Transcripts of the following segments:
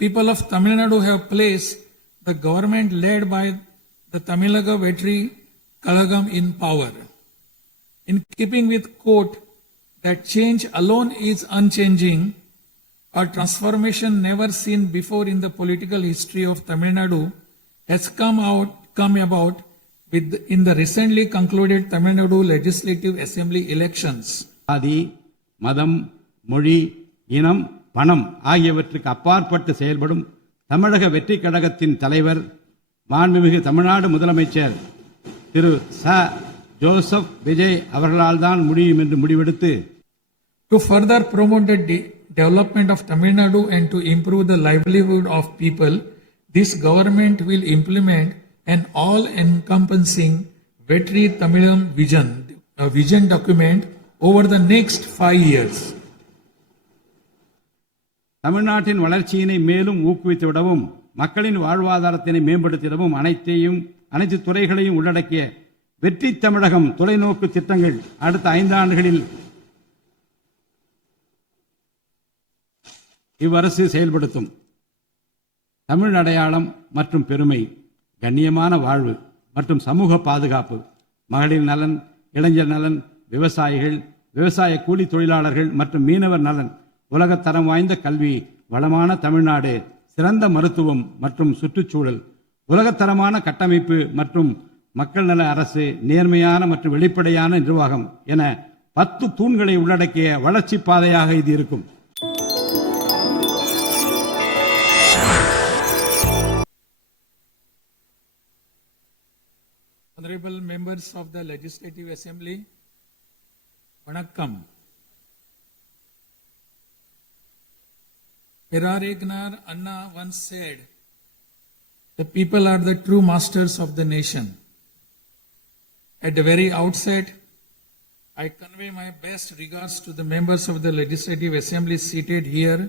People of Tamil Nadu have placed the government led by the Tamilaga Vetri Kalagam in power. In keeping with quote that change alone is unchanging, a transformation never seen before in the political history of Tamil Nadu has come about in the recently concluded Tamil Nadu Legislative Assembly elections. ஆதி மதம் மொழி இனம் பணம் ஆகியவற்றுக்கு அப்பாற்பட்டு செயல்படும் தமிழக வெற்றி கழகத்தின் தலைவர் மாண்புமிகு தமிழ்நாடு முதலமைச்சர் திரு ஜோசப் விஜய் அவர்களால் தான் முடியும் என்று முடிவெடுத்து To further promote the development of Tamil Nadu and to improve the livelihood of people, this government will implement an all-encompassing Vetri Tamilam vision document over the next 5 years. தமிழ்நாட்டின் வளர்ச்சியினை மேலும் ஊக்குவித்துவிடவும் மக்களின் வாழ்வாதாரத்தினை மேம்படுத்திடவும் அனைத்து துறைகளையும் உள்ளடக்கிய வெற்றி தமிழகம் தொலைநோக்கு திட்டங்கள் அடுத்த 5 ஆண்டுகளில் இவ்வரசு செயல்படுத்தும். தமிழ் அடையாளம் மற்றும் பெருமை, கண்ணியமான வாழ்வு மற்றும் சமூக பாதுகாப்பு, மகளிர் நலன், இளைஞர் நலன், விவசாயிகள், விவசாய கூலி தொழிலாளர்கள் மற்றும் மீனவர் நலன், உலகத்தரம் வாய்ந்த கல்வி, வளமான தமிழ்நாடு, சிறந்த மருத்துவம் மற்றும் சுற்றுச்சூழல், உலகத்தரமான கட்டமைப்பு மற்றும் மக்கள் நல அரசு, நேர்மையான மற்றும் வெளிப்படையான நிர்வாகம் என 10 தூண்களை உள்ளடக்கிய வளர்ச்சி பாதையாக இது இருக்கும். Honorable members of the Legislative Assembly, Vanakkam. Perarignar Anna once said, the people are the true masters of the nation. At the very outset, I convey my best regards to the members of the Legislative Assembly seated here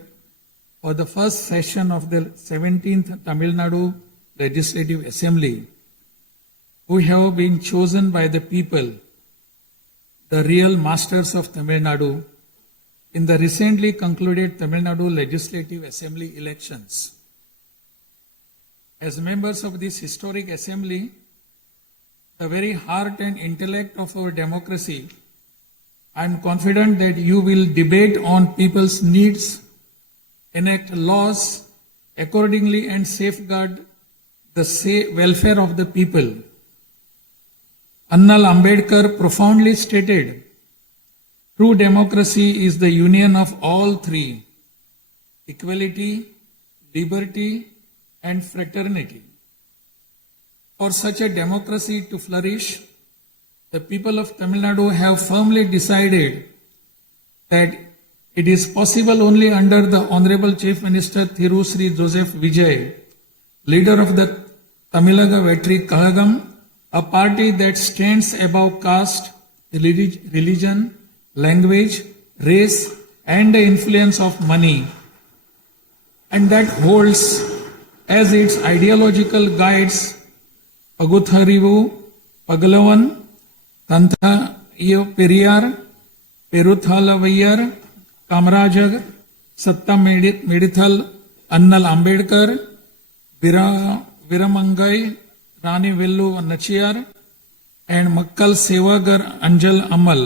for the first session of the 17th Tamil Nadu Legislative Assembly, who have been chosen by the people, the real masters of Tamil Nadu, in the recently concluded Tamil Nadu Legislative Assembly elections. As members of this historic assembly, the very heart and intellect of our democracy, I am confident that you will debate on people's needs, enact laws accordingly, and safeguard the welfare of the people. Annal Ambedkar profoundly stated, true democracy is the union of all three: equality, liberty, and fraternity. For such a democracy to flourish, the people of Tamil Nadu have firmly decided that it is possible only under the Honorable Chief Minister Thiru Sri Joseph Vijay, leader of the Tamilaga Vetri Kalagam, a party that stands above caste, religion, language, race, and the influence of money, and that holds as its ideological guides Pagutharivu, Pagalavan, Tantha Periyar, Peruthalavayar, Kamrajag, Satta Medithal, Annal Ambedkar, Viramangai, Rani Vellu Nachiyar, and Makkal Sevagar Anjal Amal.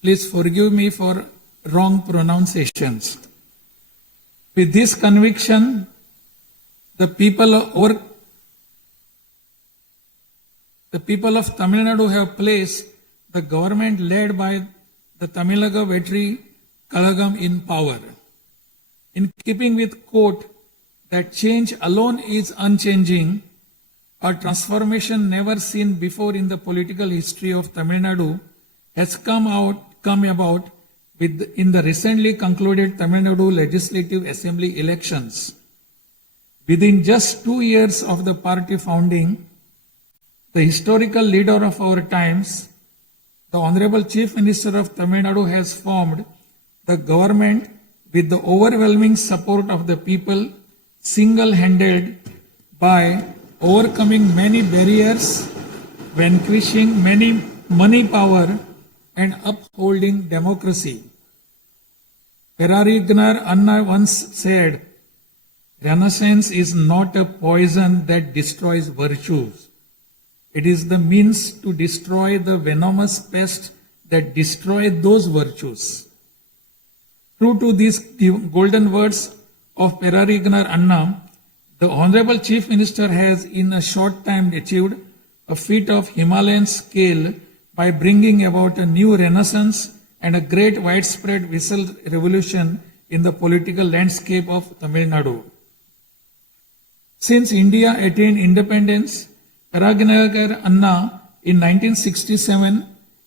Please forgive me for wrong pronunciations. With this conviction, the people of Tamil Nadu have placed the government led by the Tamilaga Vetri Kalagam in power. In keeping with quote that change alone is unchanging, a transformation never seen before in the political history of Tamil Nadu has come about in the recently concluded Tamil Nadu Legislative Assembly elections. Within just 2 years of the party founding, the historical leader of our times, the Honorable Chief Minister of Tamil Nadu, has formed the government with the overwhelming support of the people, single-handed by overcoming many barriers, vanquishing many money power, and upholding democracy. Perarignar Anna once said, Renaissance is not a poison that destroys virtues. It is the means to destroy the venomous pest that destroy those virtues. True to these golden words of Perarignar Anna, the Honorable Chief Minister has in a short time achieved a feat of Himalayan scale by bringing about a new renaissance and a great widespread visual revolution in the political landscape of Tamil Nadu. Since India attained independence, Perarignar Anna in 1967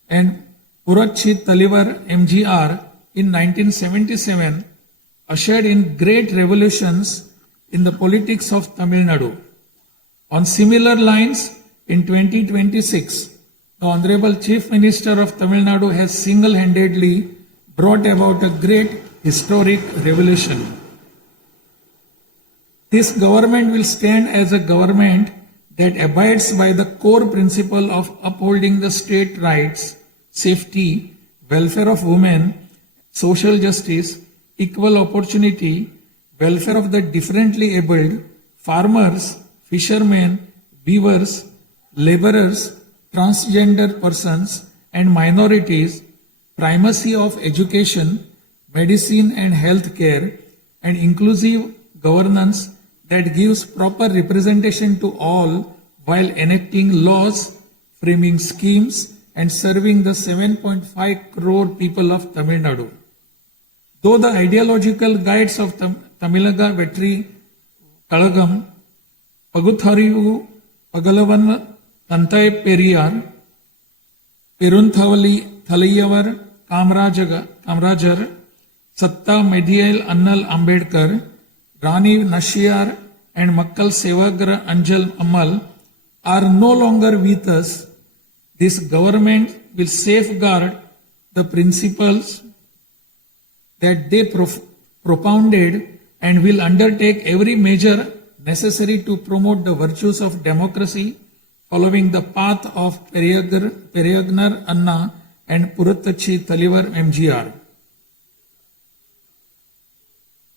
and Purachi Talivar MGR in 1977 ushered in great revolutions in the politics of Tamil Nadu. On similar lines, in 2026, the Honorable Chief Minister of Tamil Nadu has single-handedly brought about a great historic revolution. This government will stand as a government that abides by the core principle of upholding the state rights, safety, welfare of women, social justice, equal opportunity, welfare of the differently abled, farmers, fishermen, weavers, laborers, transgender persons and minorities, primacy of education, medicine and health care, and inclusive governance that gives proper representation to all while enacting laws, framing schemes, and serving the 7.5 crore people of Tamil Nadu. Though the ideological guides of Tamilaga Vetri Kalagam, Pagutharivu, Pagalavan, Tantai Periyar, Perunthavali Thalayavar, Kamrajar, Satta Medial Annal Ambedkar, Rani Nashiyar, and Makkal Sevagra Anjal Amal are no longer with us. This government will safeguard the principles that they propounded and will undertake every measure necessary to promote the virtues of democracy following the path of Perarignar Anna and Purachi Talivar MGR.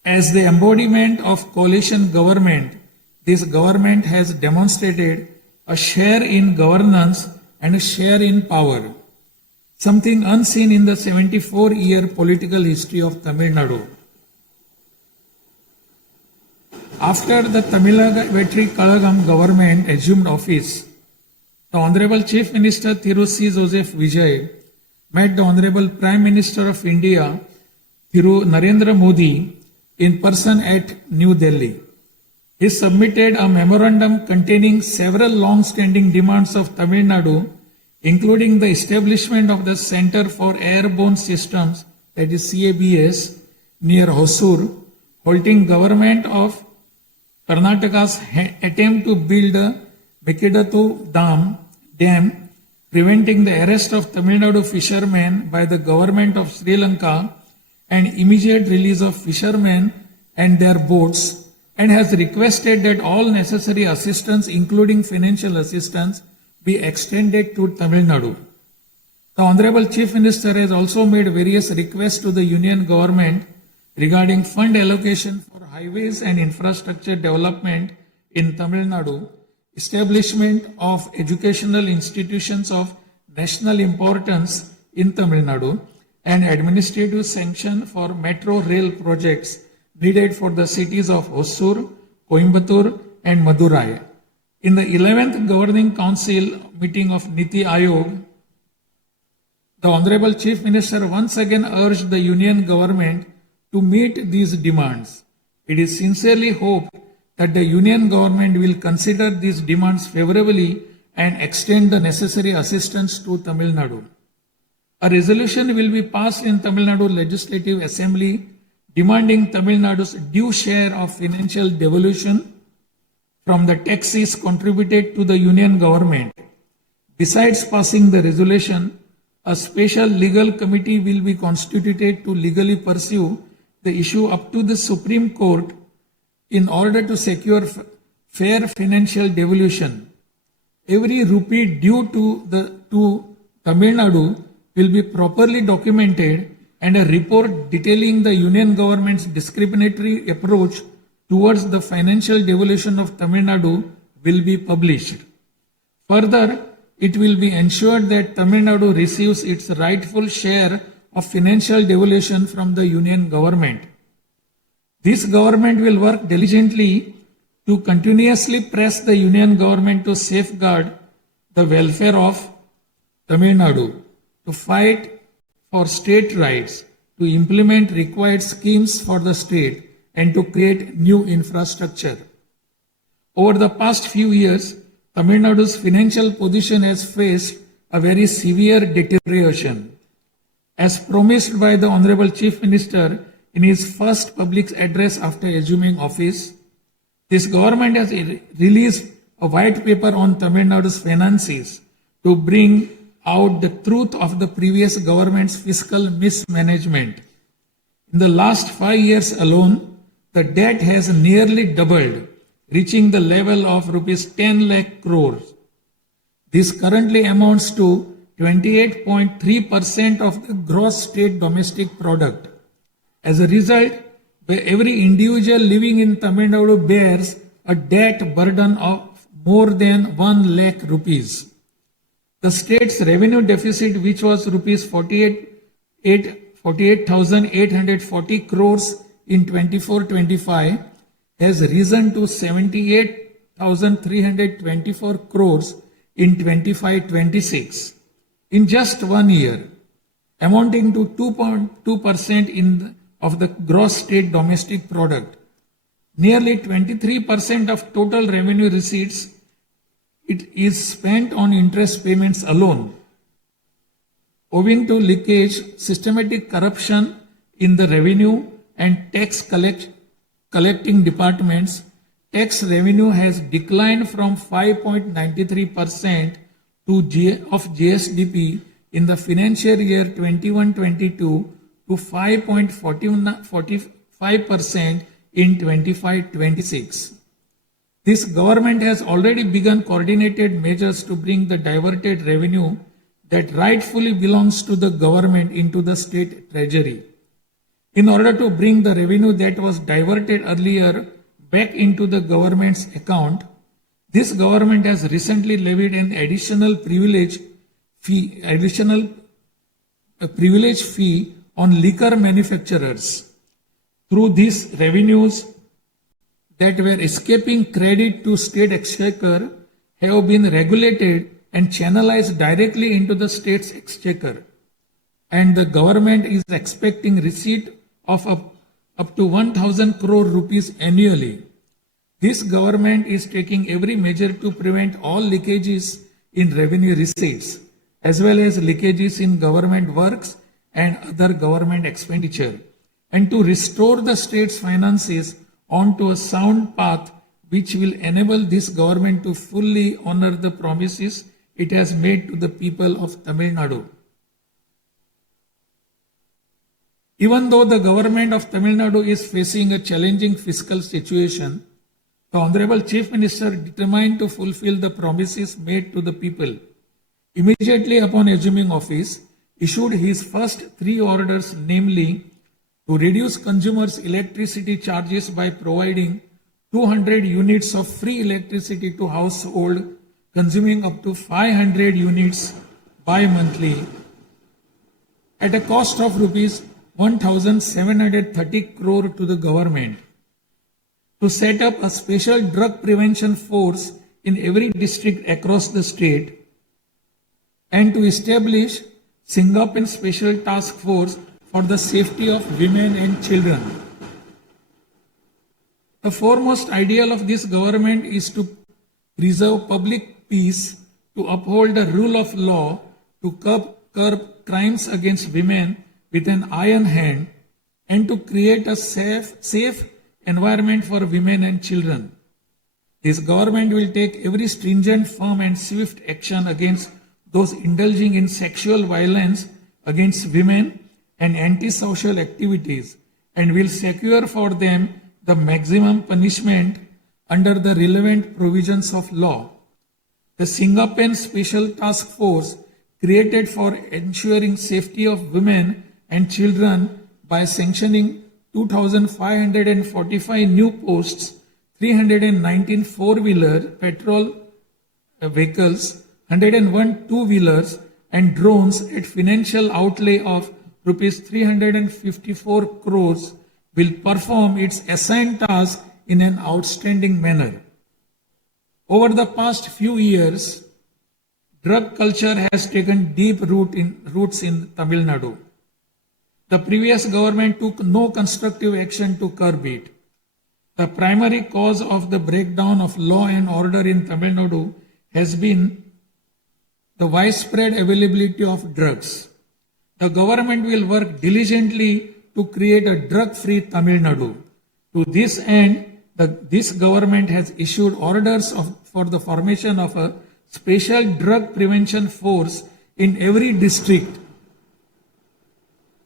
As the embodiment of coalition government, this government has demonstrated a share in governance and a share in power, something unseen in the 74-year political history of Tamil Nadu. After the Tamilaga Vetri Kalagam government assumed office, the Honorable Chief Minister Thiru C. Joseph Vijay met the Honorable Prime Minister of India, Thiru Narendra Modi, in person at New Delhi. He submitted a memorandum containing several long-standing demands of Tamil Nadu, including the establishment of the Center for Airborne Systems, that is CABS, near Hosur, halting government of Karnataka's attempt to build a Mekidatu Dam, preventing the arrest of Tamil Nadu fishermen by the government of Sri Lanka and immediate release of fishermen and their boats, and has requested that all necessary assistance, including financial assistance, be extended to Tamil Nadu. The Honorable Chief Minister has also made various requests to the Union Government regarding fund allocation for highways and infrastructure development in Tamil Nadu, establishment of educational institutions of national importance in Tamil Nadu, and administrative sanction for metro rail projects needed for the cities of Hosur, Coimbatore, and Madurai. In the 11th Governing Council meeting of Niti Ayog, the Honorable Chief Minister once again urged the Union Government to meet these demands. It is sincerely hoped that the Union Government will consider these demands favorably and extend the necessary assistance to Tamil Nadu. A resolution will be passed in Tamil Nadu Legislative Assembly demanding Tamil Nadu's due share of financial devolution from the taxes contributed to the Union Government. Besides passing the resolution, a special legal committee will be constituted to legally pursue the issue up to the Supreme Court in order to secure fair financial devolution. Every rupee due to Tamil Nadu will be properly documented, and a report detailing the Union Government's discriminatory approach towards the financial devolution of Tamil Nadu will be published. Further, it will be ensured that Tamil Nadu receives its rightful share of financial devolution from the union government. This government will work diligently to continuously press the union government to safeguard the welfare of Tamil Nadu, to fight for state rights, to implement required schemes for the state, and to create new infrastructure. Over the past few years, Tamil Nadu's financial position has faced a very severe deterioration. As promised by the Honorable Chief Minister in his first public address after assuming office, this government has released a white paper on Tamil Nadu's finances to bring out the truth of the previous government's fiscal mismanagement. In the last 5 years alone, the debt has nearly doubled, reaching the level of rupees 10 lakh crores. This currently amounts to 28.3% of the gross state domestic product. As a result, every individual living in Tamil Nadu bears a debt burden of more than 1 lakh rupees. The state's revenue deficit, which was rupees 48,840 crores in 24-25, has risen to 78,324 crores in 25-26 in just 1 year, amounting to 2.2% of the gross state domestic product. Nearly 23% of total revenue receipts it is spent on interest payments alone. Owing to leakage, systematic corruption in the revenue and tax collecting departments, tax revenue has declined from 5.93% of GSDP in the financial year 21-22 to 5.45% in 25-26. This government has already begun coordinated measures to bring the diverted revenue that rightfully belongs to the government into the state treasury. In order to bring the revenue that was diverted earlier back into the government's account, this government has recently levied an additional privilege fee on liquor manufacturers. Through these revenues that were escaping credit to state exchequer have been regulated and channelized directly into the state's exchequer, and the government is expecting receipt of up to 1,000 crore rupees annually. This government is taking every measure to prevent all leakages in revenue receipts, as well as leakages in government works and other government expenditure, and to restore the state's finances onto a sound path which will enable this government to fully honor the promises it has made to the people of Tamil Nadu. Even though the government of Tamil Nadu is facing a challenging fiscal situation, the Honorable Chief Minister, determined to fulfill the promises made to the people, immediately upon assuming office, issued his first 3 orders, namely, to reduce consumers' electricity charges by providing 200 units of free electricity to household consuming up to 500 units bi-monthly at a cost of rupees 1,730 crore to the government, to set up a special drug prevention force in every district across the state, and to establish Singaporean Special Task Force for the safety of women and children. The foremost ideal of this government is to preserve public peace, to uphold the rule of law, to curb crimes against women with an iron hand, and to create a safe environment for women and children. This government will take every stringent, firm and swift action against those indulging in sexual violence against women and antisocial activities, and will secure for them the maximum punishment under the relevant provisions of law. The Singaporean Special Task Force, created for ensuring safety of women and children by sanctioning 2,545 new posts, 319 four-wheeler petrol vehicles, 101 two-wheelers and drones at financial outlay of rupees 354 crores will perform its assigned task in an outstanding manner. Over the past few years, drug culture has taken deep roots in Tamil Nadu. The previous government took no constructive action to curb it. The primary cause of the breakdown of law and order in Tamil Nadu has been the widespread availability of drugs. The government will work diligently to create a drug-free Tamil Nadu. To this end, this government has issued orders for the formation of a special drug prevention force in every district.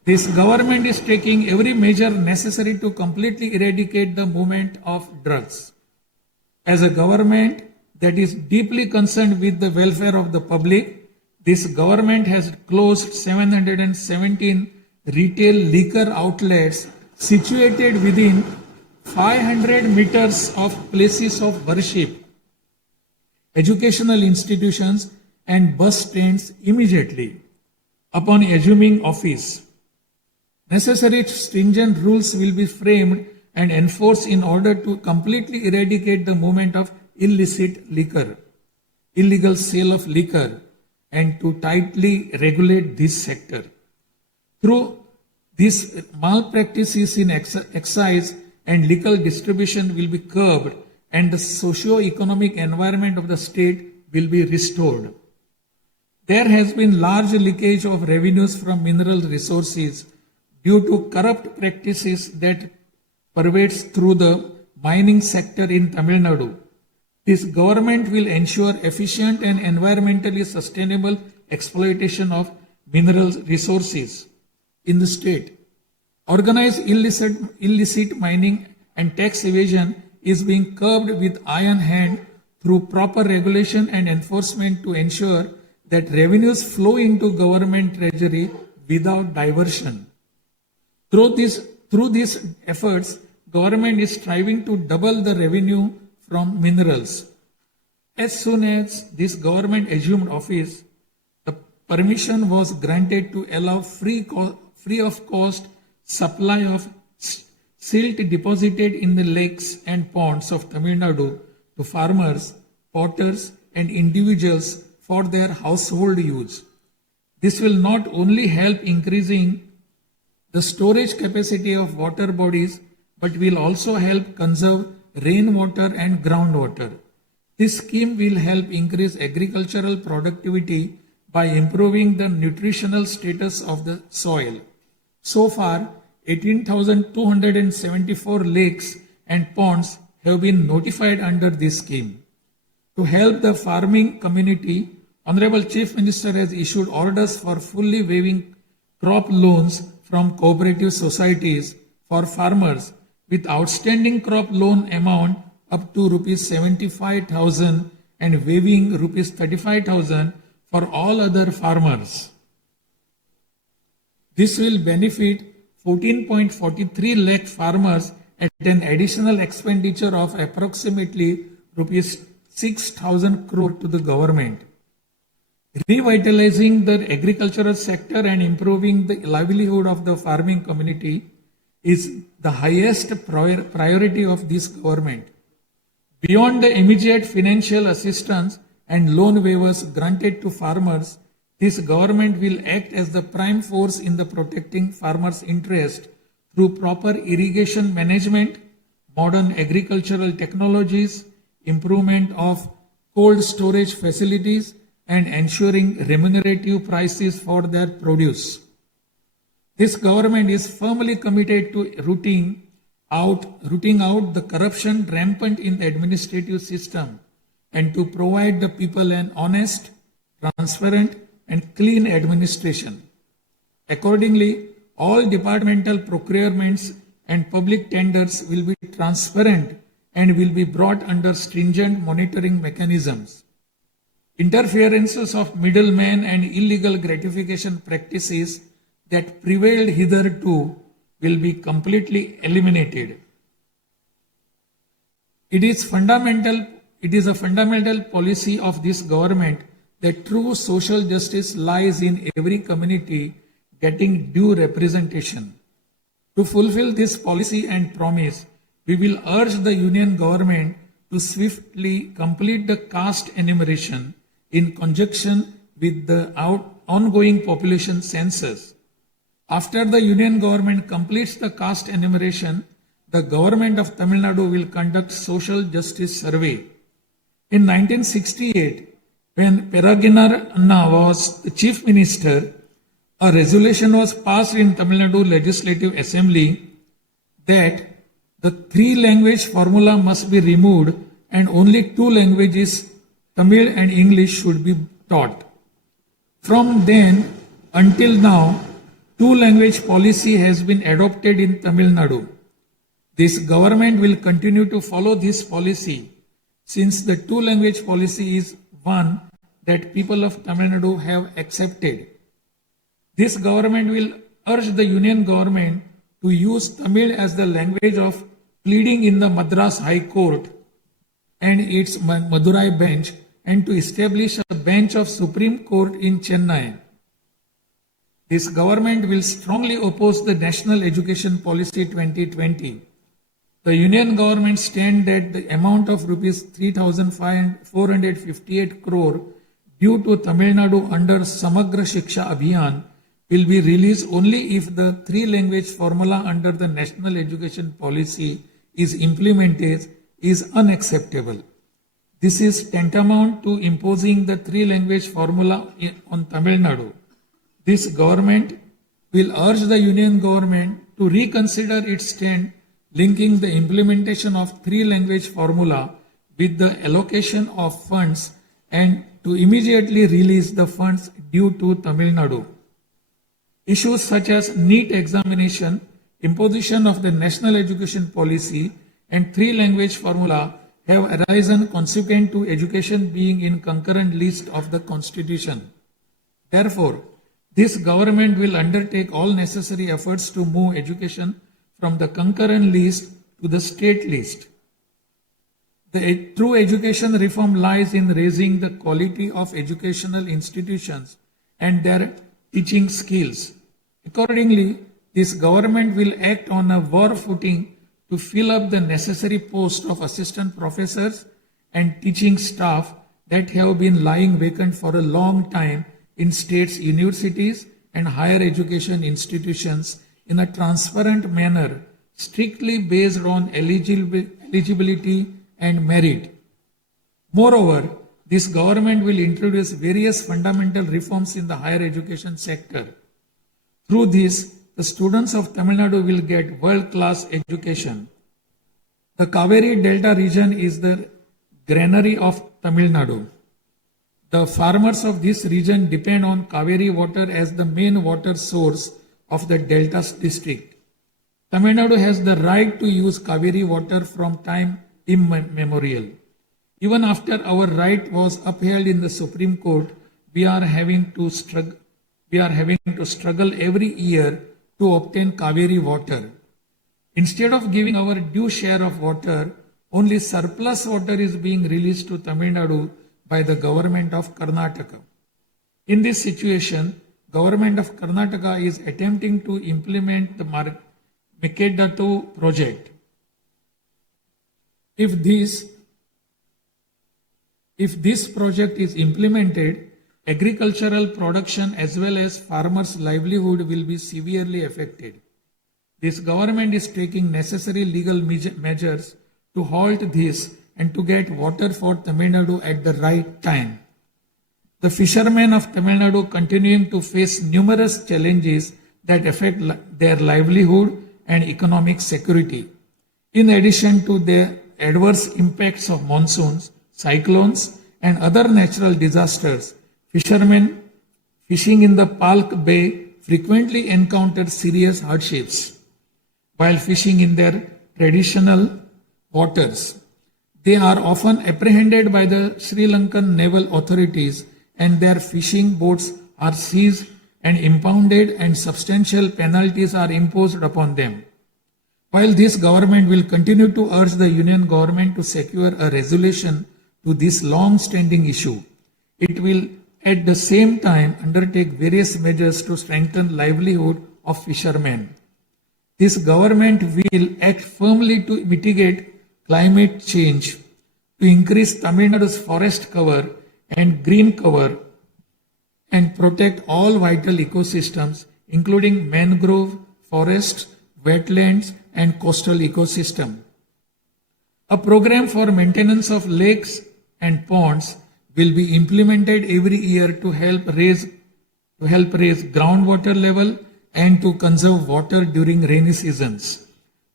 This government is taking every measure necessary to completely eradicate the movement of drugs. As a government that is deeply concerned with the welfare of the public, this government has closed 717 retail liquor outlets situated within 500 meters of places of worship, educational institutions and bus stands immediately upon assuming office. Necessary stringent rules will be framed and enforced in order to completely eradicate the movement of illicit liquor, illegal sale of liquor, and to tightly regulate this sector. Through these malpractices in excise and liquor distribution will be curbed and the socio-economic environment of the state will be restored. There has been large leakage of revenues from mineral resources due to corrupt practices that pervades through the mining sector in Tamil Nadu. This government will ensure efficient and environmentally sustainable exploitation of mineral resources in the state. Organized illicit mining and tax evasion is being curbed with iron hand through proper regulation and enforcement to ensure that revenues flow into government treasury without diversion. Through these efforts, government is striving to double the revenue from minerals. As soon as this government assumed office, the permission was granted to allow free of cost supply of silt deposited in the lakes and ponds of Tamil Nadu to farmers, potters and individuals for their household use. This will not only help increasing the storage capacity of water bodies, but will also help conserve rainwater and groundwater. This scheme will help increase agricultural productivity by improving the nutritional status of the soil. So far, 18,274 lakes and ponds have been notified under this scheme. To help the farming community, Honorable Chief Minister has issued orders for fully waiving crop loans from cooperative societies for farmers with outstanding crop loan amount up to rupees 75,000 and waiving rupees 35,000 for all other farmers. This will benefit 14.43 lakh farmers at an additional expenditure of approximately rupees 6,000 crore to the government. Revitalizing the agricultural sector and improving the livelihood of the farming community is the highest priority of this government. Beyond the immediate financial assistance and loan waivers granted to farmers, this government will act as the prime force in the protecting farmers' interest through proper irrigation management, modern agricultural technologies, improvement of cold storage facilities, and ensuring remunerative prices for their produce. This government is firmly committed to rooting out the corruption rampant in the administrative system and to provide the people an honest, transparent, and clean administration. Accordingly, all departmental procurements and public tenders will be transparent and will be brought under stringent monitoring mechanisms. Interferences of middlemen and illegal gratification practices that prevailed hitherto will be completely eliminated. It is a fundamental policy of this government that true social justice lies in every community getting due representation. To fulfill this policy and promise, we will urge the Union government to swiftly complete the caste enumeration in conjunction with the ongoing population census. After the Union government completes the caste enumeration, the government of Tamil Nadu will conduct social justice survey. In 1968, when Peregriner Anna was the chief minister, a resolution was passed in Tamil Nadu Legislative Assembly that the 3-language formula must be removed and only 2 languages, Tamil and English, should be taught. From then until now, 2-language policy has been adopted in Tamil Nadu. This government will continue to follow this policy since the 2-language policy is one that people of Tamil Nadu have accepted. This government will urge the Union government to use Tamil as the language of pleading in the Madras High Court and its Madurai bench, and to establish a bench of Supreme Court in Chennai. This government will strongly oppose the National Education Policy 2020. The Union government stand that the amount of rupees 3,458 crore due to Tamil Nadu under Samagra Shiksha Abhiyan will be released only if the 3-language formula under the National Education Policy is implemented is unacceptable. This is tantamount to imposing the 3-language formula on Tamil Nadu. This government will urge the Union government to reconsider its stand linking the implementation of 3-language formula with the allocation of funds and to immediately release the funds due to Tamil Nadu. Issues such as NEET examination, imposition of the National Education Policy, and 3-language formula have arisen consequent to education being in concurrent list of the Constitution. Therefore, this government will undertake all necessary efforts to move education from the concurrent list to the state list. The true education reform lies in raising the quality of educational institutions and their teaching skills. Accordingly, this government will act on a war footing to fill up the necessary posts of assistant professors and teaching staff that have been lying vacant for a long time in states' universities and higher education institutions in a transparent manner, strictly based on eligibility and merit. Moreover, this government will introduce various fundamental reforms in the higher education sector. Through this, the students of Tamil Nadu will get world-class education. The Kaveri Delta region is the granary of Tamil Nadu. The farmers of this region depend on Kaveri water as the main water source of the Delta district. Tamil Nadu has the right to use Kaveri water from time immemorial. Even after our right was upheld in the Supreme Court, we are having to struggle every year to obtain Kaveri water. Instead of giving our due share of water, only surplus water is being released to Tamil Nadu by the government of Karnataka. In this situation, government of Karnataka is attempting to implement the Mekedatu project. If this project is implemented, agricultural production as well as farmers' livelihood will be severely affected. This government is taking necessary legal measures to halt this and to get water for Tamil Nadu at the right time. The fishermen of Tamil Nadu continuing to face numerous challenges that affect their livelihood and economic security. In addition to the adverse impacts of monsoons, cyclones, and other natural disasters, fishermen fishing in the Palk Bay frequently encounter serious hardships while fishing in their traditional waters. They are often apprehended by the Sri Lankan naval authorities and their fishing boats are seized and impounded, and substantial penalties are imposed upon them. While this government will continue to urge the union government to secure a resolution to this long-standing issue, it will at the same time undertake various measures to strengthen livelihood of fishermen. This government will act firmly to mitigate climate change, to increase Tamil Nadu's forest cover and green cover, and protect all vital ecosystems, including mangrove, forests, wetlands, and coastal ecosystem. A program for maintenance of lakes and ponds will be implemented every year to help raise groundwater level and to conserve water during rainy seasons.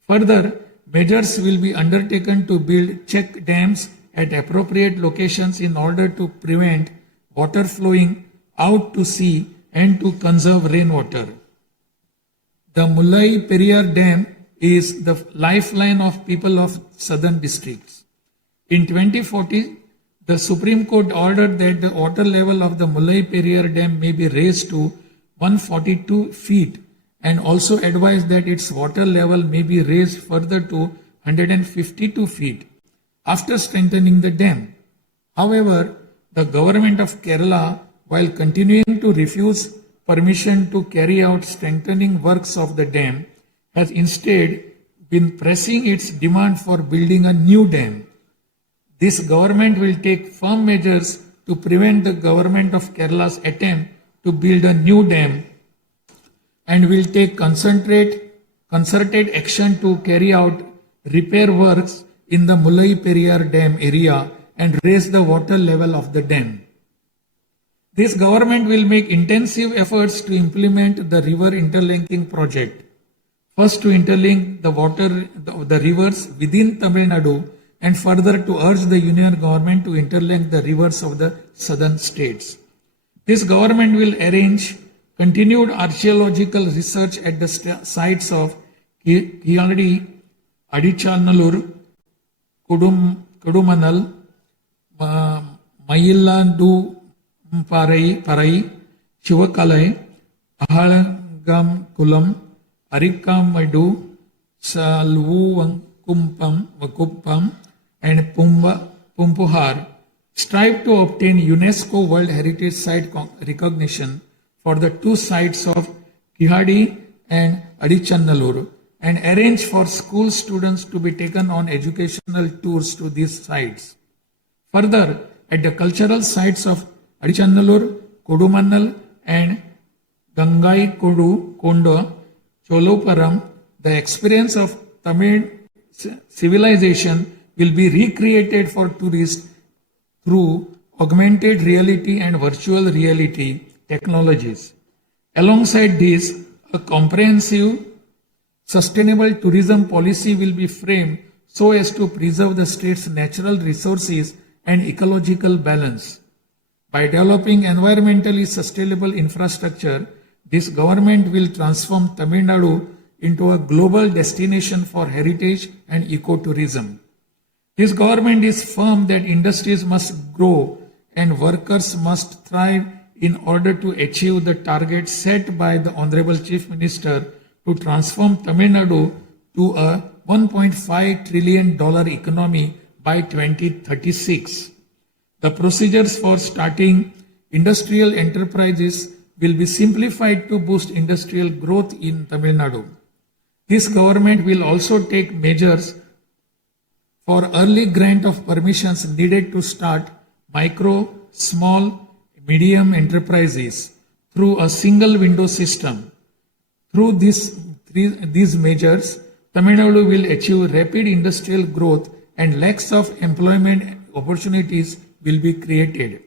Further, measures will be undertaken to build check dams at appropriate locations in order to prevent water flowing out to sea and to conserve rainwater. The Mullai Periyar Dam is the lifeline of people of southern districts. In 2040, the Supreme Court ordered that the water level of the Mullai Periyar Dam may be raised to 142 feet and also advised that its water level may be raised further to 152 feet after strengthening the dam. However, the government of Kerala, while continuing to refuse permission to carry out strengthening works of the dam, has instead been pressing its demand for building a new dam. This government will take firm measures to prevent the government of Kerala's attempt to build a new dam and will take concerted action to carry out repair works in the Mullai Periyar Dam area and raise the water level of the dam. This government will make intensive efforts to implement the river interlinking project. First, to interlink the rivers within Tamil Nadu, and further to urge the union government to interlink the rivers of the southern states. This government will arrange continued archaeological research at the sites of Kiyadi, Adichanallur, Kudumanal, Mayillandu Parai, Chivakalai, Ahalagam Kulam, Arikamadu, Vakuppam, and Pumpuhar strive to obtain UNESCO World Heritage Site recognition for the two sites of Kihadi and Adichanallur and arrange for school students to be taken on educational tours to these sites. Further, at the cultural sites of Adichanallur, Kodumannal and Gangai Kondo, Choloparam, the experience of Tamil civilization will be recreated for tourists through augmented reality and virtual reality technologies. Alongside this, a comprehensive, sustainable tourism policy will be framed so as to preserve the state's natural resources and ecological balance. By developing environmentally sustainable infrastructure, this government will transform Tamil Nadu into a global destination for heritage and ecotourism. This government is firm that industries must grow and workers must thrive in order to achieve the target set by the Honorable Chief Minister to transform Tamil Nadu to a $1.5 trillion economy by 2036. The procedures for starting industrial enterprises will be simplified to boost industrial growth in Tamil Nadu. This government will also take measures for early grant of permissions needed to start micro, small, medium enterprises through a single window system. Through these measures, Tamil Nadu will achieve rapid industrial growth and lakhs of employment opportunities will be created.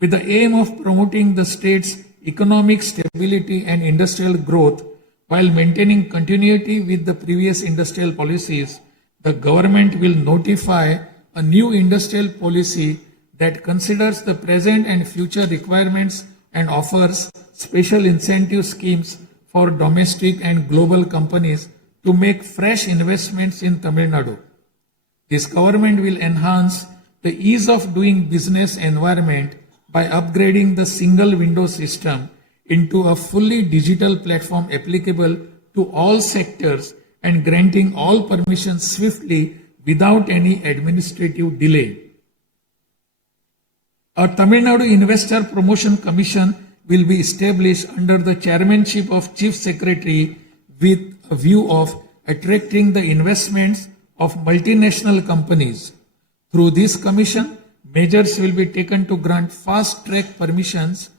With the aim of promoting the state's economic stability and industrial growth while maintaining continuity with the previous industrial policies, the government will notify a new industrial policy that considers the present and future requirements and offers special incentive schemes for domestic and global companies to make fresh investments in Tamil Nadu. This government will enhance the ease of doing business environment by upgrading the single window system into a fully digital platform applicable to all sectors and granting all permissions swiftly without any administrative delay. A Tamil Nadu Investor Promotion Commission will be established under the chairmanship of Chief Secretary with a view of attracting the investments of multinational companies. Through this commission, measures will be taken to grant fast-track permissions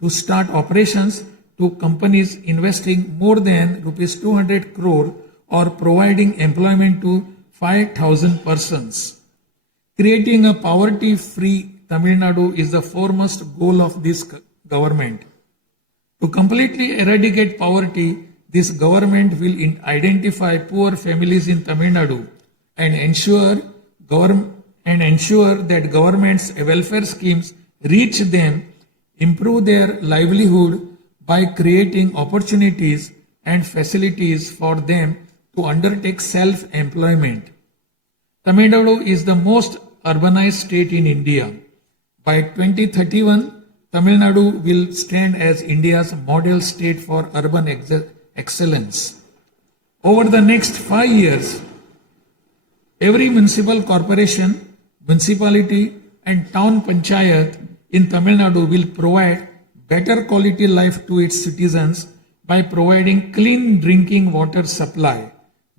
to start operations to companies investing more than rupees 200 crore or providing employment to 5,000 persons. Creating a poverty-free Tamil Nadu is the foremost goal of this government. To completely eradicate poverty, this government will identify poor families in Tamil Nadu and ensure that government's welfare schemes reach them, improve their livelihood by creating opportunities and facilities for them to undertake self-employment. Tamil Nadu is the most urbanized state in India. By 2031, Tamil Nadu will stand as India's model state for urban excellence. Over the next 5 years, every municipal corporation, municipality and town panchayat in Tamil Nadu will provide better quality life to its citizens by providing clean drinking water supply,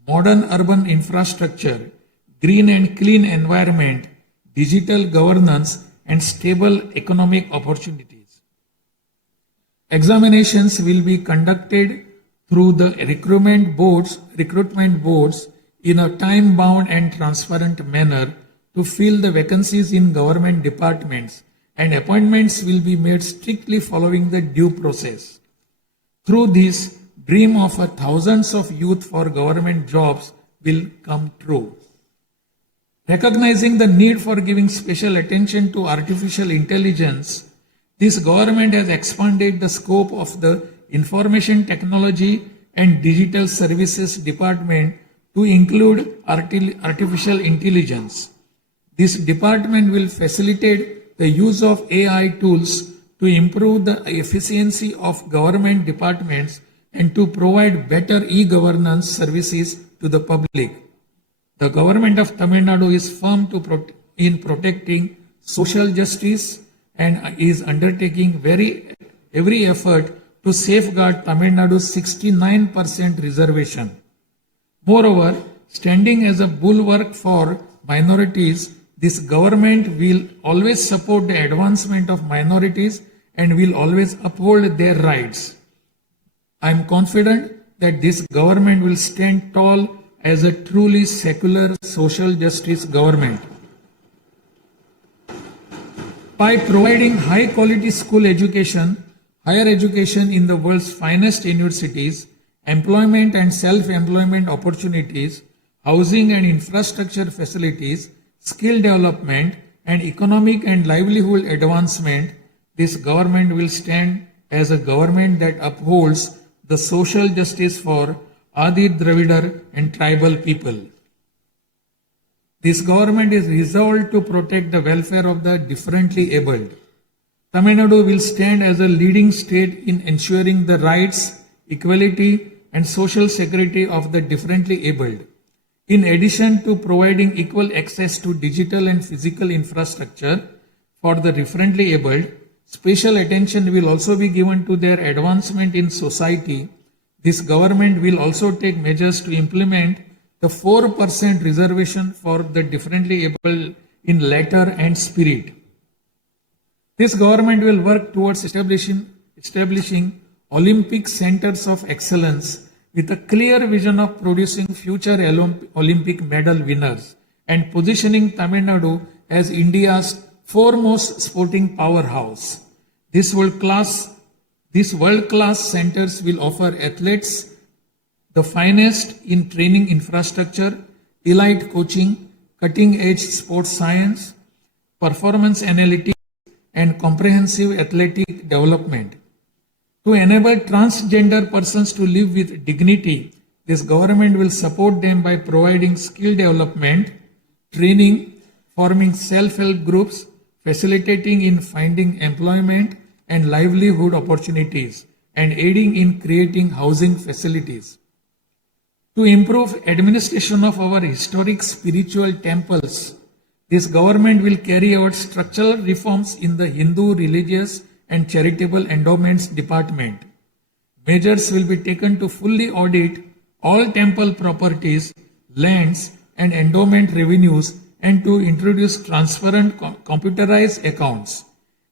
modern urban infrastructure, green and clean environment, digital governance, and stable economic opportunities. Examinations will be conducted through the recruitment boards in a time-bound and transparent manner to fill the vacancies in government departments, and appointments will be made strictly following the due process. Through this, dream of thousands of youth for government jobs will come true. Recognizing the need for giving special attention to artificial intelligence, this government has expanded the scope of the Information Technology and Digital Services Department to include artificial intelligence. This department will facilitate the use of AI tools to improve the efficiency of government departments and to provide better e-governance services to the public. The government of Tamil Nadu is firm in protecting social justice and is undertaking every effort to safeguard Tamil Nadu's 69% reservation. Moreover, standing as a bulwark for minorities, this government will always support the advancement of minorities and will always uphold their rights. I am confident that this government will stand tall as a truly secular social justice government. By providing high quality school education, higher education in the world's finest universities, employment and self-employment opportunities, housing and infrastructure facilities, skill development, and economic and livelihood advancement, this government will stand as a government that upholds the social justice for Adi Dravidar and tribal people. This government is resolved to protect the welfare of the differently abled. Tamil Nadu will stand as a leading state in ensuring the rights, equality, and social security of the differently abled. In addition to providing equal access to digital and physical infrastructure for the differently abled, special attention will also be given to their advancement in society. This government will also take measures to implement the 4% reservation for the differently able in letter and spirit. This government will work towards establishing Olympic centers of excellence with a clear vision of producing future Olympic medal winners and positioning Tamil Nadu as India's foremost sporting powerhouse. These world-class centers will offer athletes the finest in training infrastructure, elite coaching, cutting-edge sports science, performance analytics, and comprehensive athletic development. To enable transgender persons to live with dignity, this government will support them by providing skill development, training, forming self-help groups, facilitating in finding employment, and livelihood opportunities and aiding in creating housing facilities. To improve administration of our historic spiritual temples, this government will carry out structural reforms in the Hindu religious and charitable endowments department. Measures will be taken to fully audit all temple properties, lands, and endowment revenues and to introduce transparent computerized accounts.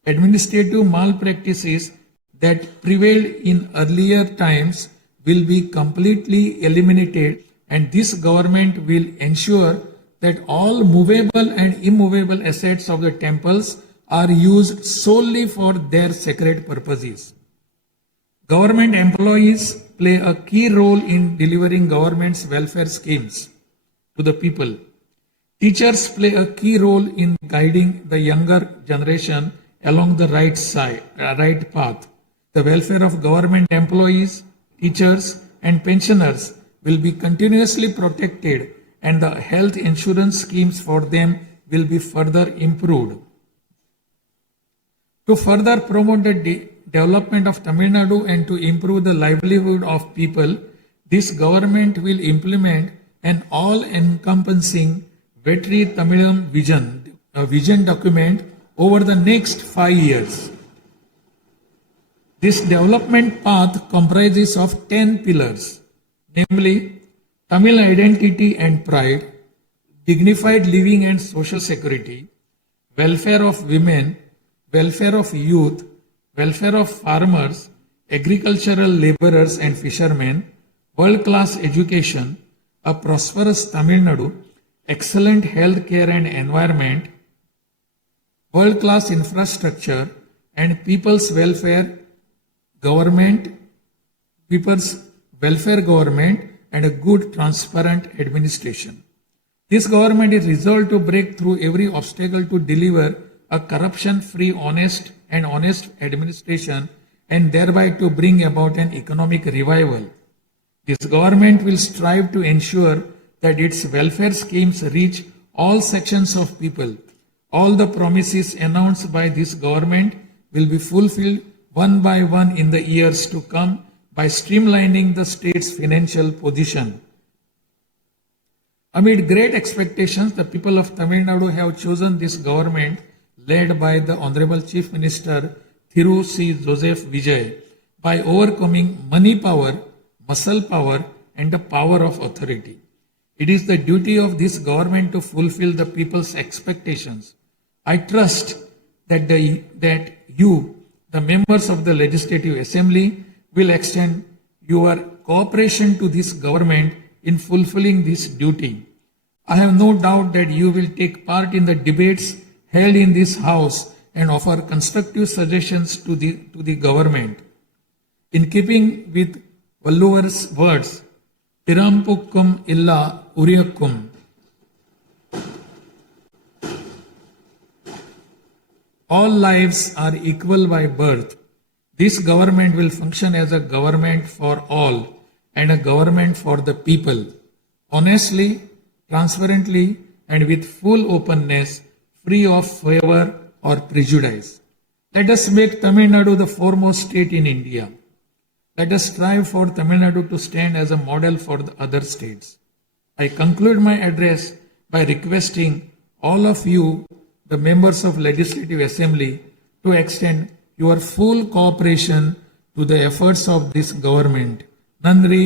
Administrative malpractices that prevailed in earlier times will be completely eliminated, and this government will ensure that all movable and immovable assets of the temples are used solely for their sacred purposes. Government employees play a key role in delivering government's welfare schemes to the people. Teachers play a key role in guiding the younger generation along the right path. The welfare of government employees, teachers, and pensioners will be continuously protected, and the health insurance schemes for them will be further improved. To further promote the development of Tamil Nadu and to improve the livelihood of people, this government will implement an all-encompassing Vetri Tamilam vision document over the next 5 years. This development path comprises of 10 pillars, namely Tamil identity and pride, dignified living and social security, welfare of women, welfare of youth, welfare of farmers, agricultural laborers and fishermen, world-class education, a prosperous Tamil Nadu, excellent health care and environment, world-class infrastructure, and people's welfare government, and a good, transparent administration. This government is resolved to break through every obstacle to deliver a corruption-free, honest administration and thereby to bring about an economic revival. This government will strive to ensure that its welfare schemes reach all sections of people. All the promises announced by this government will be fulfilled one by one in the years to come by streamlining the state's financial position. Amid great expectations, the people of Tamil Nadu have chosen this government led by the Honorable Chief Minister Thiru C. Joseph Vijay by overcoming money power, muscle power, and the power of authority. It is the duty of this government to fulfill the people's expectations. I trust that you, the members of the Legislative Assembly, will extend your cooperation to this government in fulfilling this duty. I have no doubt that you will take part in the debates held in this House and offer constructive suggestions to the government. In keeping with Valluvar's words, Pirampukkum illa Uriyakkum, all lives are equal by birth. This government will function as a government for all and a government for the people, honestly, transparently, and with full openness, free of favor or prejudice. Let us make Tamil Nadu the foremost state in India. Let us strive for Tamil Nadu to stand as a model for the other states. I conclude my address by requesting all of you, the members of Legislative Assembly, to extend your full cooperation to the efforts of this government. Nandri,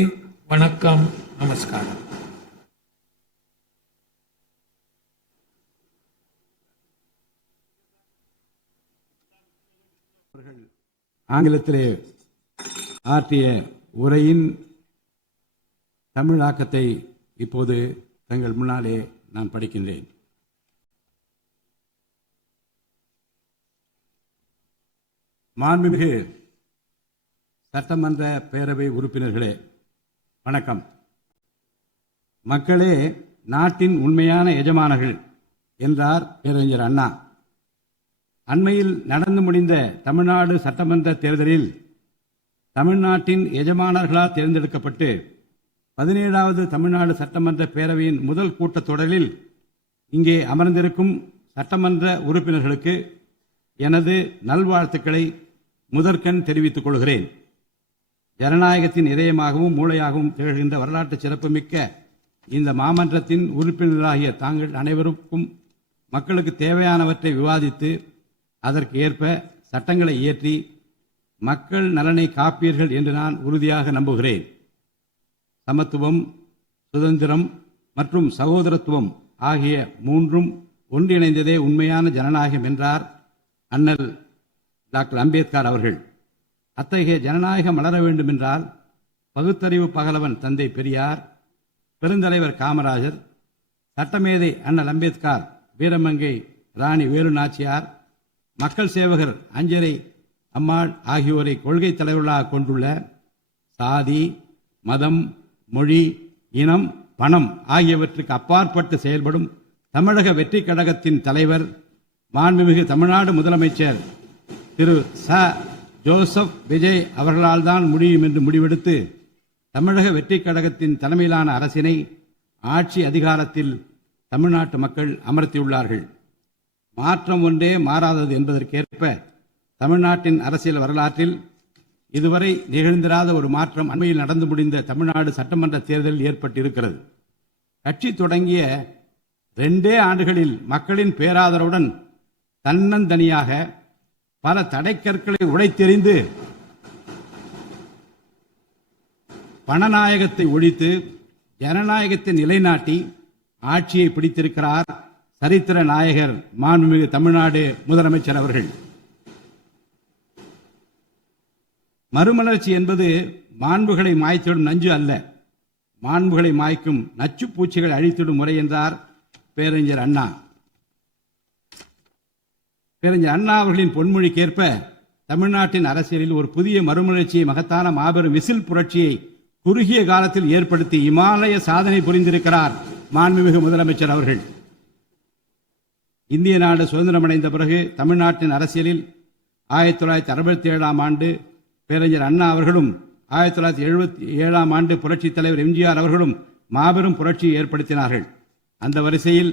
Vanakkam, Namaskaram. ஆங்கிலத்திலே ஆற்றிய உரையின் தமிழாக்கத்தை இப்போது தங்கள் முன்னாலே நான் படிக்கின்றேன். மாண்புமிகு சட்டமன்ற பேரவை உறுப்பினர்களே, வணக்கம். மக்களே நாட்டின் உண்மையான எஜமானர்கள் என்றார் பேரறிஞர் அண்ணா. அண்மையில் நடந்து முடிந்த தமிழ்நாடு சட்டமன்ற தேர்தலில் தமிழ்நாட்டின் எஜமானர்களால் தேர்ந்தெடுக்கப்பட்டு 17வது தமிழ்நாடு சட்டமன்ற பேரவையின் முதல் கூட்டத்தொடரில் இங்கே அமர்ந்திருக்கும் சட்டமன்ற உறுப்பினர்களுக்கு எனது நல்வாழ்த்துக்களை முதற்கண் தெரிவித்துக் கொள்கிறேன். ஜனநாயகத்தின் இதயமாகவும் மூளையாகவும் திகழ்கின்ற வரலாற்று சிறப்புமிக்க இந்த மாமன்றத்தின் உறுப்பினர்களாகிய தாங்கள் அனைவருக்கும் மக்களுக்கு தேவையானவற்றை விவாதித்து அதற்கு ஏற்ப சட்டங்களை இயற்றி மக்கள் நலனை காப்பீர்கள் என்று நான் உறுதியாக நம்புகிறேன். சமத்துவம், சுதந்திரம் மற்றும் சகோதரத்துவம் ஆகிய மூன்றும் ஒன்றிணைந்ததே உண்மையான ஜனநாயகம் என்றார் அண்ணல் டாக்டர் அம்பேத்கர் அவர்கள். அத்தகைய ஜனநாயகம் மலர வேண்டும் என்றால் பகுத்தறிவு பகலவன் தந்தை பெரியார், பெருந்தலைவர் காமராஜர், சட்டமேதை அண்ணல் அம்பேத்கர், வீரமங்கை ராணி வேலு நாச்சியார், மக்கள் சேவகர் அஞ்சரை அம்மாள் ஆகியோரை கொள்கை தலைவர்களாக கொண்டுள்ள சாதி, மதம், மொழி, இனம், பணம் ஆகியவற்றுக்கு அப்பாற்பட்டு செயல்படும் தமிழக வெற்றி கழகத்தின் தலைவர் மாண்புமிகு தமிழ்நாடு முதலமைச்சர் திரு ச. ஜோசப் விஜய் அவர்களால் தான் முடியும் என்று முடிவெடுத்து தமிழக வெற்றி கழகத்தின் தலைமையிலான அரசினை ஆட்சி அதிகாரத்தில் தமிழ்நாட்டு மக்கள் அமர்த்தியுள்ளார்கள். மாற்றம் ஒன்றே மாறாதது என்பதற்கேற்ப தமிழ்நாட்டின் அரசியல் வரலாற்றில் இதுவரை நிகழ்ந்திராத ஒரு மாற்றம் அண்மையில் நடந்து முடிந்த தமிழ்நாடு சட்டமன்ற தேர்தலில் ஏற்பட்டிருக்கிறது. கட்சி தொடங்கிய 2 ஆண்டுகளில் மக்களின் பேராதரவுடன் தன்னந்தனியாக பல தடைக்கற்களை உடைத்தெறிந்து பணநாயகத்தை ஒழித்து ஜனநாயகத்தை நிலைநாட்டி ஆட்சியை பிடித்திருக்கிறார் சரித்திர நாயகர் மாண்புமிகு தமிழ்நாடு முதலமைச்சர் அவர்கள். மறுமலர்ச்சி என்பது மாண்புகளை மாய்த்திடும் நஞ்சு அல்ல, மாண்புகளை மாய்க்கும் நச்சு பூச்சிகள் அழித்திடும் முறை என்றார் பேரறிஞர் அண்ணா. பேரறிஞர் அண்ணா அவர்களின் பொன்மொழிக்கேற்ப தமிழ்நாட்டின் அரசியலில் ஒரு புதிய மறுமலர்ச்சியை, மகத்தான மாபெரும் விசில் புரட்சியை குறுகிய காலத்தில் ஏற்படுத்தி இமாலய சாதனை புரிந்திருக்கிறார் மாண்புமிகு முதலமைச்சர் அவர்கள். இந்திய நாடு சுதந்திரமடைந்த பிறகு தமிழ்நாட்டின் அரசியலில் 1967ஆம் ஆண்டு பேரறிஞர் அண்ணா அவர்களும் 1977ஆம் ஆண்டு புரட்சித் தலைவர் எம்ஜிஆர் அவர்களும் மாபெரும் புரட்சியை ஏற்படுத்தினார்கள். அந்த வரிசையில்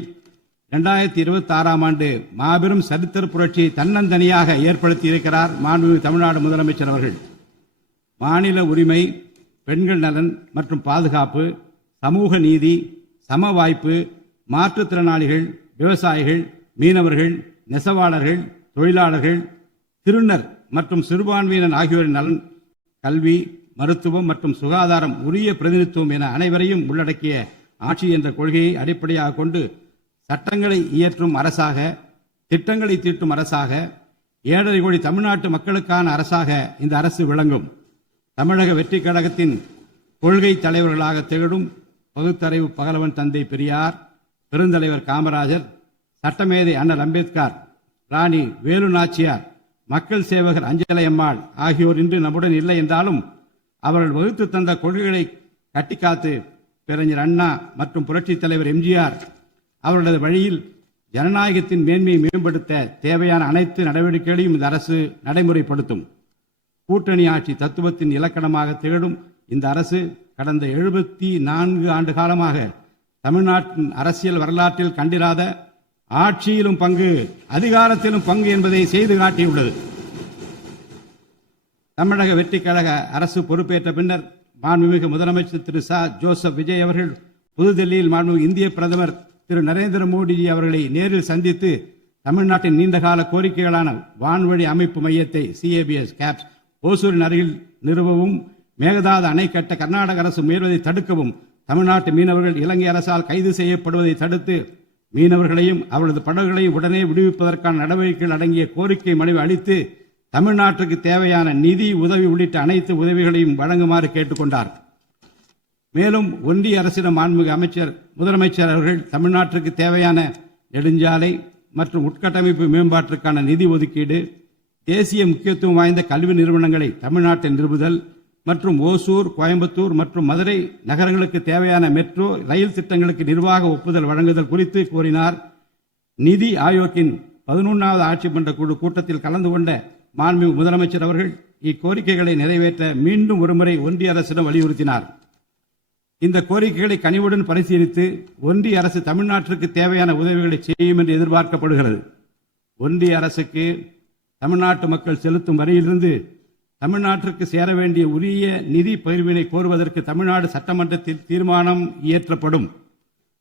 2026ஆம் ஆண்டு மாபெரும் சரித்திர புரட்சியை தன்னந்தனியாக ஏற்படுத்தி இருக்கிறார் மாண்புமிகு தமிழ்நாடு முதலமைச்சர் அவர்கள். மாநில உரிமை, பெண்கள் நலன் மற்றும் பாதுகாப்பு, சமூக நீதி, சம வாய்ப்பு, மாற்றுத்திறனாளிகள், விவசாயிகள், மீனவர்கள், நெசவாளர்கள், தொழிலாளர்கள், திருநர் மற்றும் சிறுபான்மையினர் ஆகியோரின் நலன், கல்வி, மருத்துவம் மற்றும் சுகாதாரம், உரிய பிரதிநிதித்துவம் என அனைவரையும் உள்ளடக்கிய ஆட்சி என்ற கொள்கையை அடிப்படையாக கொண்டு சட்டங்களை இயற்றும் அரசாக, திட்டங்களை தீட்டும் அரசாக, 7.5 கோடி தமிழ்நாட்டு மக்களுக்கான அரசாக இந்த அரசு விளங்கும். தமிழக வெற்றி கழகத்தின் கொள்கை தலைவர்களாக திகழும் பகுத்தறிவு பகலவன் தந்தை பெரியார், பெருந்தலைவர் காமராஜர், சட்டமேதை அண்ணல் அம்பேத்கர், ராணி வேலு நாச்சியார், மக்கள் சேவகர் அஞ்சலை அம்மாள் ஆகியோர் இன்று நம்முடன் இல்லை என்றாலும் அவர்கள் வகுத்து தந்த கொள்கைகளை கட்டிக்காத்து பேரறிஞர் அண்ணா மற்றும் புரட்சித் தலைவர் எம்ஜிஆர் அவர்களது வழியில் ஜனநாயகத்தின் மேன்மையை மேம்படுத்த தேவையான அனைத்து நடவடிக்கைகளையும் இந்த அரசு நடைமுறைப்படுத்தும். கூட்டணி ஆட்சி தத்துவத்தின் இலக்கணமாக திகழும் இந்த அரசு கடந்த 74 ஆண்டு காலமாக தமிழ்நாட்டின் அரசியல் வரலாற்றில் கண்டிராத ஆட்சியிலும் பங்கு, அதிகாரத்திலும் பங்கு என்பதை செய்து காட்டியுள்ளது. தமிழக வெற்றி கழக அரசு பொறுப்பேற்ற பின்னர் மாண்புமிகு முதலமைச்சர் திரு ச. ஜோசப் விஜய் அவர்கள் புதுதில்லியில் மாண்புமிகு இந்திய பிரதமர் திரு நரேந்திர மோடிஜி அவர்களை நேரில் சந்தித்து தமிழ்நாட்டின் நீண்டகால கோரிக்கைகளான வான்வழி அமைப்பு மையத்தை CABS கேப்ஸ் ஓசூரின் அருகில் நிறுவவும், மேகதாது அணை கட்ட கர்நாடக அரசு முயல்வதை தடுக்கவும், தமிழ்நாட்டு மீனவர்கள் இலங்கை அரசால் கைது செய்யப்படுவதை தடுத்து மீனவர்களையும் அவரது படகுகளையும் உடனே விடுவிப்பதற்கான நடவடிக்கைகள் அடங்கிய கோரிக்கை மனுவை அளித்து தமிழ்நாட்டுக்கு தேவையான நிதி உதவி உள்ளிட்ட அனைத்து உதவிகளையும் வழங்குமாறு கேட்டுக்கொண்டார். மேலும் ஒன்றிய அரசிடம் மாண்புமிகு முதலமைச்சர் அவர்கள் தமிழ்நாட்டிற்கு தேவையான நெடுஞ்சாலை மற்றும் உட்கட்டமைப்பு மேம்பாட்டிற்கான நிதி ஒதுக்கீடு, தேசிய முக்கியத்துவம் வாய்ந்த கல்வி நிறுவனங்களை தமிழ்நாட்டில் நிறுவுதல் மற்றும் ஓசூர், கோயம்புத்தூர் மற்றும் மதுரை நகரங்களுக்கு தேவையான மெட்ரோ ரயில் திட்டங்களுக்கு நிர்வாக ஒப்புதல் வழங்குதல் குறித்து கோரினார். நிதி ஆயோக்கின் 11வது ஆட்சி மன்ற குழு கூட்டத்தில் கலந்து கொண்ட மாண்புமிகு முதலமைச்சர் அவர்கள் இக்கோரிக்கைகளை நிறைவேற்ற மீண்டும் ஒருமுறை ஒன்றிய அரசிடம் வலியுறுத்தினார். இந்த கோரிக்கைகளை கனிவுடன் பரிசீலித்து ஒன்றிய அரசு தமிழ்நாட்டிற்கு தேவையான உதவிகளை செய்யும் என்று எதிர்பார்க்கப்படுகிறது. ஒன்றிய அரசுக்கு தமிழ்நாட்டு மக்கள் செலுத்தும் வரியிலிருந்து தமிழ்நாட்டிற்கு சேர வேண்டிய உரிய நிதி பகிர்வினை கோருவதற்கு தமிழ்நாடு சட்டமன்றத்தில் தீர்மானம் இயற்றப்படும்.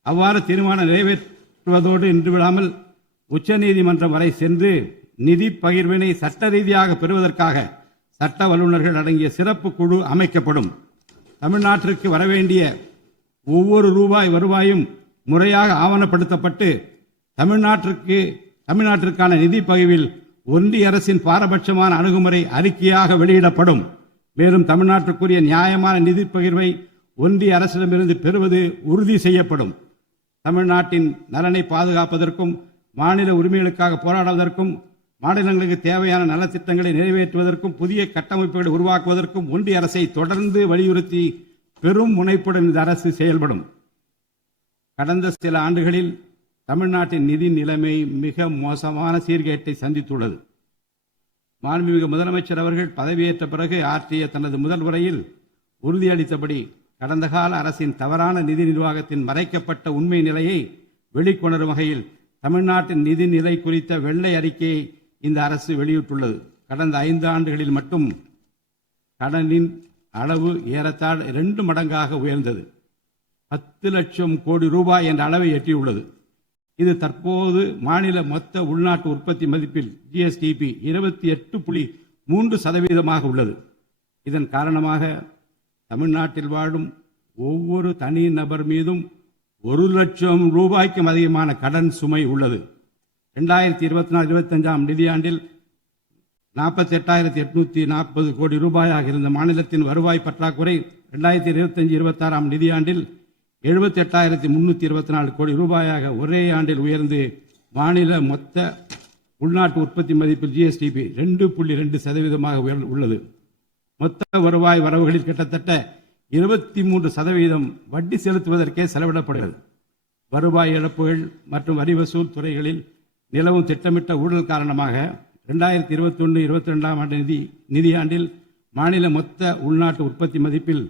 அவ்வாறு தீர்மானம் நிறைவேற்றுவதோடு நின்றுவிடாமல் உச்சநீதிமன்றம் வரை சென்று நிதி பகிர்வினை சட்ட ரீதியாக பெறுவதற்காக சட்ட வல்லுநர்கள் அடங்கிய சிறப்பு குழு அமைக்கப்படும். தமிழ்நாட்டிற்கு வரவேண்டிய ஒவ்வொரு ரூபாய் வருவாயும் முறையாக ஆவணப்படுத்தப்பட்டு தமிழ்நாட்டிற்கான நிதி பகிர்வில் ஒன்றிய அரசின் பாரபட்சமான அணுகுமுறை அறிக்கையாக வெளியிடப்படும். மேலும் தமிழ்நாட்டிற்குரிய நியாயமான நிதி பகிர்வை ஒன்றிய அரசிடமிருந்து பெறுவது உறுதி செய்யப்படும். தமிழ்நாட்டின் நலனை பாதுகாப்பதற்கும் மாநில உரிமைகளுக்காக போராடுவதற்கும் மாநிலங்களுக்கு தேவையான நலத்திட்டங்களை நிறைவேற்றுவதற்கும் புதிய கட்டமைப்புகளை உருவாக்குவதற்கும் ஒன்றிய அரசை தொடர்ந்து வலியுறுத்தி பெரும் முனைப்புடன் இந்த அரசு செயல்படும். கடந்த சில ஆண்டுகளில் தமிழ்நாட்டின் நிதி நிலைமை மிக மோசமான சீர்கேட்டை சந்தித்துள்ளது. மாண்புமிகு முதலமைச்சர் அவர்கள் பதவியேற்ற பிறகு ஆற்றிய தனது முதல் உரையில் உறுதியளித்தபடி கடந்த கால அரசின் தவறான நிதி நிர்வாகத்தின் மறைக்கப்பட்ட உண்மை நிலையை வெளிக்கொணரும் வகையில் தமிழ்நாட்டின் நிதி நிலை குறித்த வெள்ளை அறிக்கையை இந்த அரசு வெளியிட்டுள்ளது. கடந்த 5 ஆண்டுகளில் மட்டும் கடனின் அளவு ஏறத்தாழ 2 மடங்காக உயர்ந்தது. 10 லட்சம் கோடி ரூபாய் என்ற அளவை எட்டியுள்ளது. இது தற்போது மாநில மொத்த உள்நாட்டு உற்பத்தி மதிப்பில் ஜிஎஸ்டிபி 28.3% உள்ளது. இதன் காரணமாக தமிழ்நாட்டில் வாழும் ஒவ்வொரு தனி நபர் மீதும் 1 லட்சம் ரூபாய்க்கும் அதிகமான கடன் சுமை உள்ளது. 2024-25 நிதியாண்டில் 48,840 கோடி ரூபாயாக இருந்த மாநிலத்தின் வருவாய் பற்றாக்குறை 2025-26 நிதியாண்டில் 78,324 கோடி ரூபாயாக ஒரே ஆண்டில் உயர்ந்து மாநில மொத்த உள்நாட்டு உற்பத்தி மதிப்பில் ஜிஎஸ்டிபி 2.2% உள்ளது. மொத்த வருவாய் வரவுகளில் கிட்டத்தட்ட 23% வட்டி செலுத்துவதற்கே செலவிடப்படுகிறது. வருவாய் இழப்புகள் மற்றும் வரி வசூல் துறைகளில் நிலவும் திட்டமிட்ட ஊழல் காரணமாக 2021-22 நிதியாண்டில் மாநில மொத்த உள்நாட்டு உற்பத்தி மதிப்பில்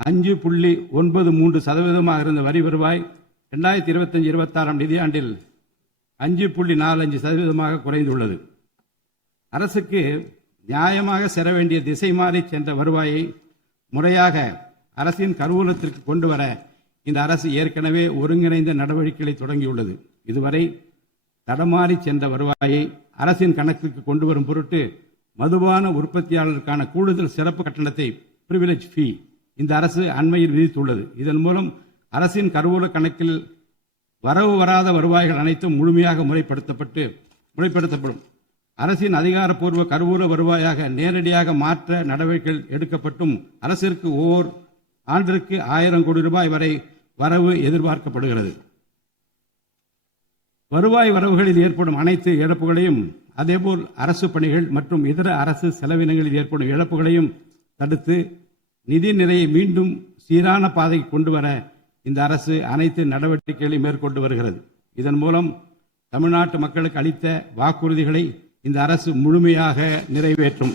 5.93% இருந்த வரி வருவாய் 2025-26 நிதியாண்டில் 5.45% குறைந்துள்ளது. அரசுக்கு நியாயமாக செல்ல வேண்டிய திசை மாறி சென்ற வருவாயை முறையாக அரசின் கருவூலத்திற்கு கொண்டு வர இந்த அரசு ஏற்கனவே ஒருங்கிணைந்த நடவடிக்கைகளை தொடங்கியுள்ளது. இதுவரை தடமாறி சென்ற வருவாயை அரசின் கணக்கிற்கு கொண்டு வரும் பொருட்டு மதுபான உற்பத்தியாளருக்கான கூடுதல் சிறப்பு கட்டணத்தை பிரிவிலேஜ் ஃபீ இந்த அரசு அண்மையில் விதித்துள்ளது. இதன் மூலம் அரசின் கருவூல கணக்கில் வரவு வராத வருவாய்கள் அனைத்தும் முழுமையாக முறைப்படுத்தப்படும். அரசின் அதிகாரப்பூர்வ கருவூல வருவாயாக நேரடியாக மாற்ற நடவடிக்கைகள் எடுக்கப்பட்டும் அரசிற்கு ஓர் ஆண்டிற்கு 1000 கோடி ரூபாய் வரை வரவு எதிர்பார்க்கப்படுகிறது. வருவாய் வரவுகளில் ஏற்படும் அனைத்து இழப்புகளையும் அதேபோல் அரசு பணிகள் மற்றும் இதர அரசு செலவினங்களில் ஏற்படும் இழப்புகளையும் தடுத்து நிதி நிறையை மீண்டும் சீரான பாதைக்கு கொண்டு வர இந்த அரசு அனைத்து நடவடிக்கைகளையும் மேற்கொண்டு வருகிறது. இதன் மூலம் தமிழ்நாட்டு மக்களுக்கு அளித்த வாக்குறுதிகளை இந்த அரசு முழுமையாக நிறைவேற்றும்.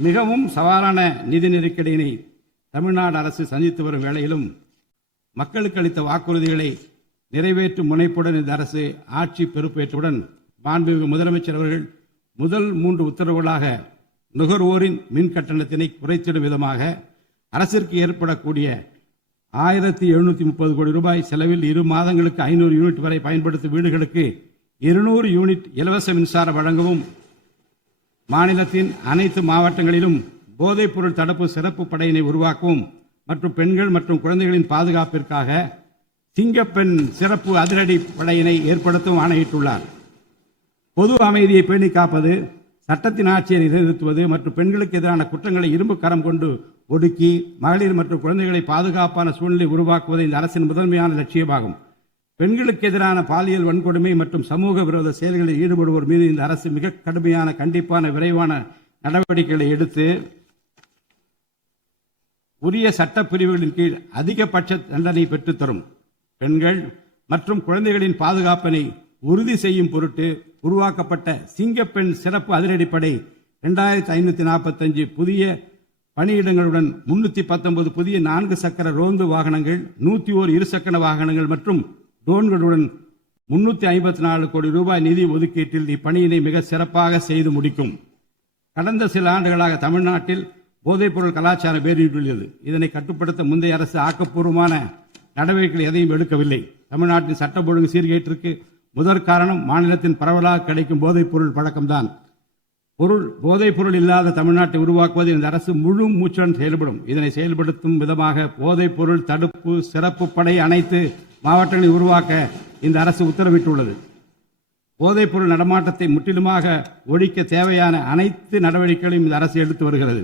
மிகவும் சவாலான நிதி நெருக்கடியினை தமிழ்நாடு அரசு சந்தித்து வரும் வேளையிலும் மக்களுக்கு அளித்த வாக்குறுதிகளை நிறைவேற்றும் முனைப்புடன் இந்த அரசு ஆட்சி பொறுப்பேற்றவுடன் மாண்புமிகு முதலமைச்சர் அவர்கள் முதல் 3 உத்தரவுகளாக நுகர்வோரின் மின் கட்டணத்தினை குறைத்திடும் விதமாக அரசிற்கு ஏற்படக்கூடிய 1730 கோடி ரூபாய் செலவில் 2 மாதங்களுக்கு 500 யூனிட் வரை பயன்படுத்தும் வீடுகளுக்கு 200 யூனிட் இலவச மின்சாரம் வழங்கவும், மாநிலத்தின் அனைத்து மாவட்டங்களிலும் போதைப் பொருள் தடுப்பு சிறப்பு படையினை உருவாக்கவும் மற்றும் பெண்கள் மற்றும் குழந்தைகளின் பாதுகாப்பிற்காக சிங்கப்பெண் சிறப்பு அதிரடி படையினை ஏற்படுத்தவும் ஆணையிட்டுள்ளார். பொது அமைதியை பேணி காப்பது, சட்டத்தின் ஆட்சியை நிலைநிறுத்துவது மற்றும் பெண்களுக்கு எதிரான குற்றங்களை இரும்பு கரம் கொண்டு ஒடுக்கி மகளிர் மற்றும் குழந்தைகளை பாதுகாப்பான சூழ்நிலை உருவாக்குவது இந்த அரசின் முதன்மையான லட்சியமாகும். பெண்களுக்கு எதிரான பாலியல் வன்கொடுமை மற்றும் சமூக விரோத செயல்களில் ஈடுபடுவோர் மீது இந்த அரசு மிக கடுமையான கண்டிப்பான விரைவான நடவடிக்கைகளை எடுத்து உரிய சட்ட பிரிவுகளின் கீழ் அதிகபட்ச தண்டனை பெற்றுத்தரும். பெண்கள் மற்றும் குழந்தைகளின் பாதுகாப்பினை உறுதி செய்யும் பொருட்டு உருவாக்கப்பட்ட சிங்கப்பெண் சிறப்பு அதிரடிப்படை 2545 புதிய பணியிடங்களுடன் 319 புதிய 4 சக்கர ரோந்து வாகனங்கள், 101 இருசக்கர வாகனங்கள் மற்றும் ட்ரோன்களுடன் 354 கோடி ரூபாய் நிதி ஒதுக்கீட்டில் இப்பணியினை மிக சிறப்பாக செய்து முடிக்கும். கடந்த சில ஆண்டுகளாக தமிழ்நாட்டில் போதைப்பொருள் கலாச்சாரம் வேரூன்றியுள்ளது. இதனை கட்டுப்படுத்த முந்தைய அரசு ஆக்கப்பூர்வமான நடவடிக்கைகள் எதையும் எடுக்கவில்லை. தமிழ்நாட்டின் சட்டம் ஒழுங்கு சீர்கேட்டிற்கு முதற் காரணம் மாநிலத்தின் பரவலாக கிடைக்கும் போதைப்பொருள் பழக்கம்தான். போதைப்பொருள் இல்லாத தமிழ்நாட்டை உருவாக்குவது இந்த அரசு முழு மூச்சுடன் செயல்படும். இதனை செயல்படுத்தும் விதமாக போதைப்பொருள் தடுப்பு சிறப்பு படை அனைத்து மாவட்டங்களை உருவாக்க இந்த அரசு உத்தரவிட்டுள்ளது. போதைப்பொருள் நடமாட்டத்தை முற்றிலுமாக ஒழிக்க தேவையான அனைத்து நடவடிக்கைகளையும் இந்த அரசு எடுத்து வருகிறது.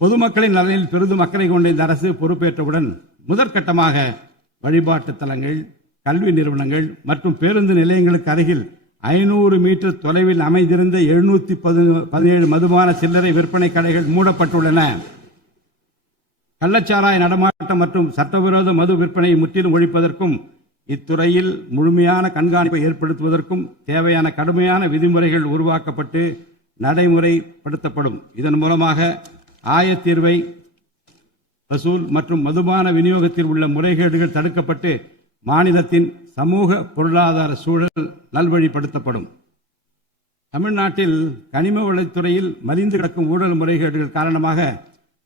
பொதுமக்களின் நலனில் பெரிதும் அக்கறை கொண்ட இந்த அரசு பொறுப்பேற்றவுடன் முதற்கட்டமாக வழிபாட்டு தலங்கள், கல்வி நிறுவனங்கள் மற்றும் பேருந்து நிலையங்களுக்கு அருகில் 500 மீட்டர் தொலைவில் அமைந்திருந்த 717 மதுபான சில்லறை விற்பனை கடைகள் மூடப்பட்டுள்ளன. கள்ளச்சாராய நடமாட்டம் மற்றும் சட்டவிரோத மது விற்பனையை முற்றிலும் ஒழிப்பதற்கும் இத்துறையில் முழுமையான கண்காணிப்பை ஏற்படுத்துவதற்கும் தேவையான கடுமையான விதிமுறைகள் உருவாக்கப்பட்டு நடைமுறைப்படுத்தப்படும். இதன் மூலமாக ஆயத்தீர்வை வசூல் மற்றும் மதுபான விநியோகத்தில் உள்ள முறைகேடுகள் தடுக்கப்பட்டு மாநிலத்தின் சமூக பொருளாதார சூழல் நல்வழிப்படுத்தப்படும். தமிழ்நாட்டில் கனிம வளத்துறையில் மலிந்து கிடக்கும் ஊழல் முறைகேடுகள் காரணமாக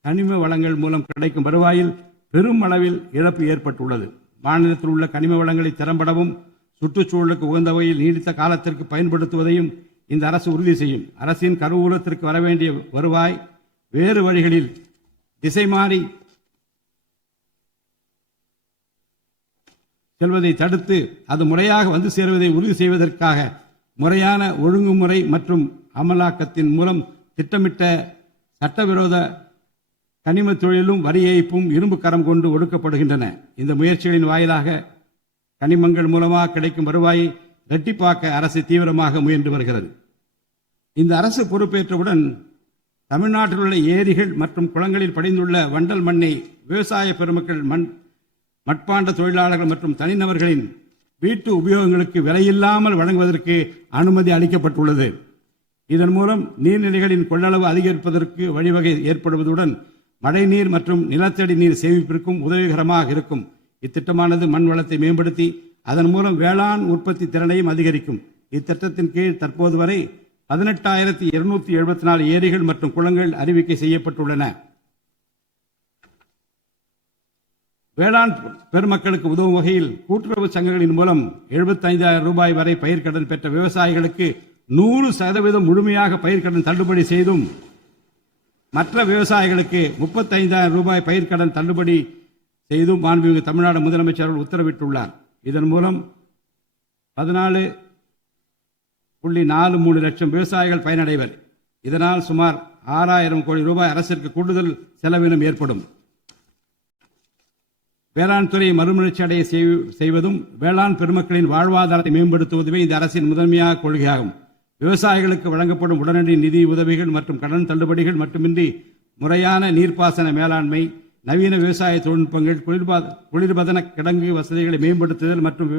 கனிம வளங்கள் மூலம் கிடைக்கும் வருவாயில் பெரும் அளவில் இழப்பு ஏற்பட்டுள்ளது. மாநிலத்தில் உள்ள கனிம வளங்களை திறம்படவும் சுற்றுச்சூழலுக்கு உகந்த வகையில் நீடித்த காலத்திற்கு பயன்படுத்துவதையும் இந்த அரசு உறுதி செய்யும். அரசின் கருவூலத்திற்கு வரவேண்டிய வருவாய் வேறு வழிகளில் திசை மாறி செல்வதை தடுத்து அது முறையாக வந்து சேருவதை உறுதி செய்வதற்காக முறையான ஒழுங்குமுறை மற்றும் அமலாக்கத்தின் மூலம் திட்டமிட்ட சட்டவிரோத கனிம தொழிலும் வரி ஏய்ப்பும் இரும்பு கரம் கொண்டு ஒடுக்கப்படுகின்றன. இந்த முயற்சிகளின் வாயிலாக கனிமங்கள் மூலமாக கிடைக்கும் வருவாயை இரட்டிப்பாக்க அரசு தீவிரமாக முயன்று வருகிறது. இந்த அரசு பொறுப்பேற்றவுடன் தமிழ்நாட்டில் உள்ள ஏரிகள் மற்றும் குளங்களில் படிந்துள்ள வண்டல் மண்ணை விவசாய பெருமக்கள் மட்பாண்ட தொழிலாளர்கள் மற்றும் தனிநபர்களின் வீட்டு உபயோகங்களுக்கு விலையில்லாமல் வழங்குவதற்கு அனுமதி அளிக்கப்பட்டுள்ளது. இதன் மூலம் நீர்நிலைகளின் கொள்ளளவு அதிகரிப்பதற்கு வழிவகை ஏற்படுவதுடன் மழைநீர் மற்றும் நிலத்தடி நீர் சேமிப்பிற்கும் உதவிகரமாக இருக்கும். இத்திட்டமானது மண் வளத்தை மேம்படுத்தி அதன் மூலம் வேளாண் உற்பத்தி திறனையும் அதிகரிக்கும். இத்திட்டத்தின் கீழ் தற்போது வரை 18,274 ஏரிகள் மற்றும் குளங்கள் அறிவிக்கை செய்யப்பட்டுள்ளன. வேளாண் பெருமக்களுக்கு உதவும் வகையில் கூட்டுறவு சங்கங்களின் மூலம் 75,000 ரூபாய் வரை பயிர்க்கடன் பெற்ற விவசாயிகளுக்கு 100% முழுமையாக பயிர்க்கடன் தள்ளுபடி செய்தும் மற்ற விவசாயிகளுக்கு 35,000 ரூபாய் பயிர்க்கடன் தள்ளுபடி செய்தும் மாண்புமிகு தமிழ்நாடு முதலமைச்சர் உத்தரவிட்டுள்ளார். இதன் மூலம் 14.43 லட்சம் விவசாயிகள் பயனடைவர். இதனால் சுமார் 6,000 கோடி ரூபாய் அரசிற்கு கூடுதல் செலவினம் ஏற்படும். வேளாண் துறையை மறுமலர்ச்சி அடைய செய்வதும் வேளாண் பெருமக்களின் வாழ்வாதாரத்தை மேம்படுத்துவதுமே இந்த அரசின் முதன்மையாக கொள்கையாகும். விவசாயிகளுக்கு வழங்கப்படும் உடனடி நிதி உதவிகள் மற்றும் கடன் தள்ளுபடிகள் மட்டுமின்றி முறையான நீர்ப்பாசன மேலாண்மை, நவீன விவசாய தொழில்நுட்பங்கள், குளிர்பதன கிடங்கு வசதிகளை மேம்படுத்துதல் மற்றும்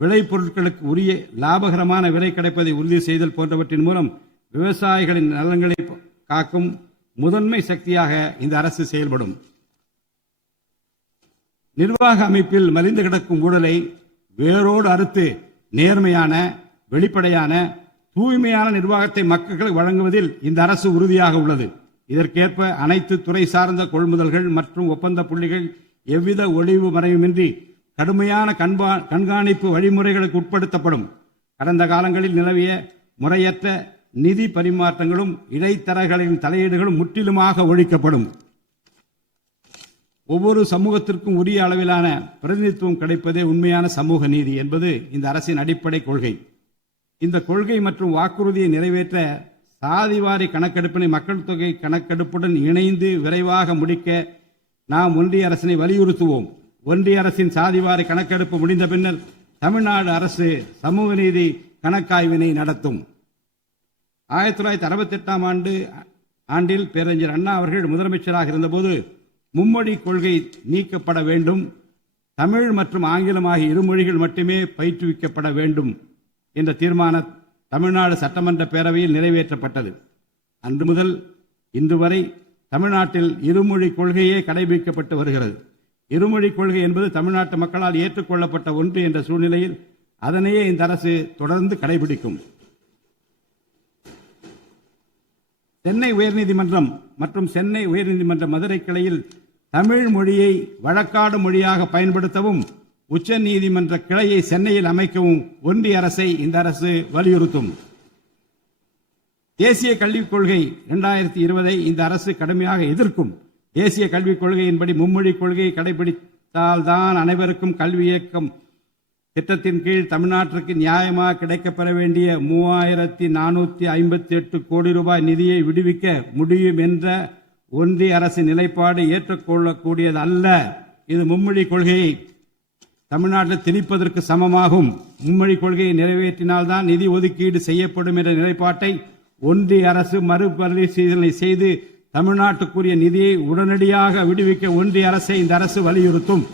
விளைபொருட்களுக்கு உரிய லாபகரமான விலை கிடைப்பதை உறுதி செய்தல் போன்றவற்றின் மூலம் விவசாயிகளின் நலன்களை காக்கும் முதன்மை சக்தியாக இந்த அரசு செயல்படும். நிர்வாக அமைப்பில் மலிந்து கிடக்கும் ஊழலை வேரோடு அறுத்து நேர்மையான, வெளிப்படையான, தூய்மையான நிர்வாகத்தை மக்களுக்கு வழங்குவதில் இந்த அரசு உறுதியாக உள்ளது. இதற்கேற்ப அனைத்து துறை சார்ந்த கொள்முதல்கள் மற்றும் ஒப்பந்த புள்ளிகள் எவ்வித ஒளிவு மறைவுமின்றி கடுமையான கண்காணிப்பு வழிமுறைகளுக்கு உட்படுத்தப்படும். கடந்த காலங்களில் நிலவிய முறையற்ற நிதி பரிமாற்றங்களும் இடைத்தரகர்களின் தலையீடுகளும் முற்றிலுமாக ஒழிக்கப்படும். ஒவ்வொரு சமூகத்திற்கும் உரிய அளவிலான பிரதிநிதித்துவம் கிடைப்பதே உண்மையான சமூக நீதி என்பது இந்த அரசின் அடிப்படை கொள்கை. இந்த கொள்கை மற்றும் வாக்குறுதியை நிறைவேற்ற சாதிவாரி கணக்கெடுப்பினை மக்கள் தொகை கணக்கெடுப்புடன் இணைந்து விரைவாக முடிக்க நாம் ஒன்றிய அரசினை வலியுறுத்துவோம். ஒன்றிய அரசின் சாதிவாரி கணக்கெடுப்பு முடிந்த பின்னர் தமிழ்நாடு அரசு சமூக நீதி கணக்காய்வினை நடத்தும். 1968 ஆண்டில் பேரறிஞர் அண்ணா அவர்கள் முதலமைச்சராக இருந்தபோது மும்மொழி கொள்கை நீக்கப்பட வேண்டும், தமிழ் மற்றும் ஆங்கிலம் ஆகிய இருமொழிகள் மட்டுமே பயிற்றுவிக்கப்பட வேண்டும் என்ற தீர்மானம் தமிழ்நாடு சட்டமன்ற பேரவையில் நிறைவேற்றப்பட்டது. அன்று முதல் இன்று வரை தமிழ்நாட்டில் இருமொழி கொள்கையே கடைபிடிக்கப்பட்டு வருகிறது. இருமொழி கொள்கை என்பது தமிழ்நாட்டு மக்களால் ஏற்றுக்கொள்ளப்பட்ட ஒன்று என்ற சூழ்நிலையில் அதனையே இந்த அரசு தொடர்ந்து கடைபிடிக்கும். சென்னை உயர்நீதிமன்றம் மற்றும் சென்னை உயர்நீதிமன்ற மதுரை கிளையில் தமிழ் மொழியை வழக்காடு மொழியாக பயன்படுத்தவும் உச்ச நீதிமன்ற கிளையை சென்னையில் அமைக்கவும் ஒன்றிய அரசை இந்த அரசு வலியுறுத்தும். தேசிய கல்விக் கொள்கை 2020 இந்த அரசு கடுமையாக எதிர்க்கும். தேசிய கல்விக் கொள்கையின்படி மும்மொழி கொள்கையை கடைபிடித்தால்தான் அனைவருக்கும் கல்வி இயக்கம் திட்டத்தின் கீழ் தமிழ்நாட்டிற்கு நியாயமாக கிடைக்கப்பெற வேண்டிய 3458 கோடி ரூபாய் நிதியை விடுவிக்க முடியும் என்ற ஒன்றிய அரசின் நிலைப்பாடு ஏற்றுக்கொள்ளக்கூடியது அல்ல. இது மும்மொழி கொள்கையை தமிழ்நாட்டில் திணிப்பதற்கு சமமாகும். மும்மொழி கொள்கையை நிறைவேற்றினால்தான் நிதி ஒதுக்கீடு செய்யப்படும் என்ற நிலைப்பாட்டை ஒன்றிய அரசு மறுபரிசீலனை செய்து தமிழ்நாட்டுக்குரிய நிதியை உடனடியாக விடுவிக்க ஒன்றிய அரசை இந்த அரசு வலியுறுத்தும்.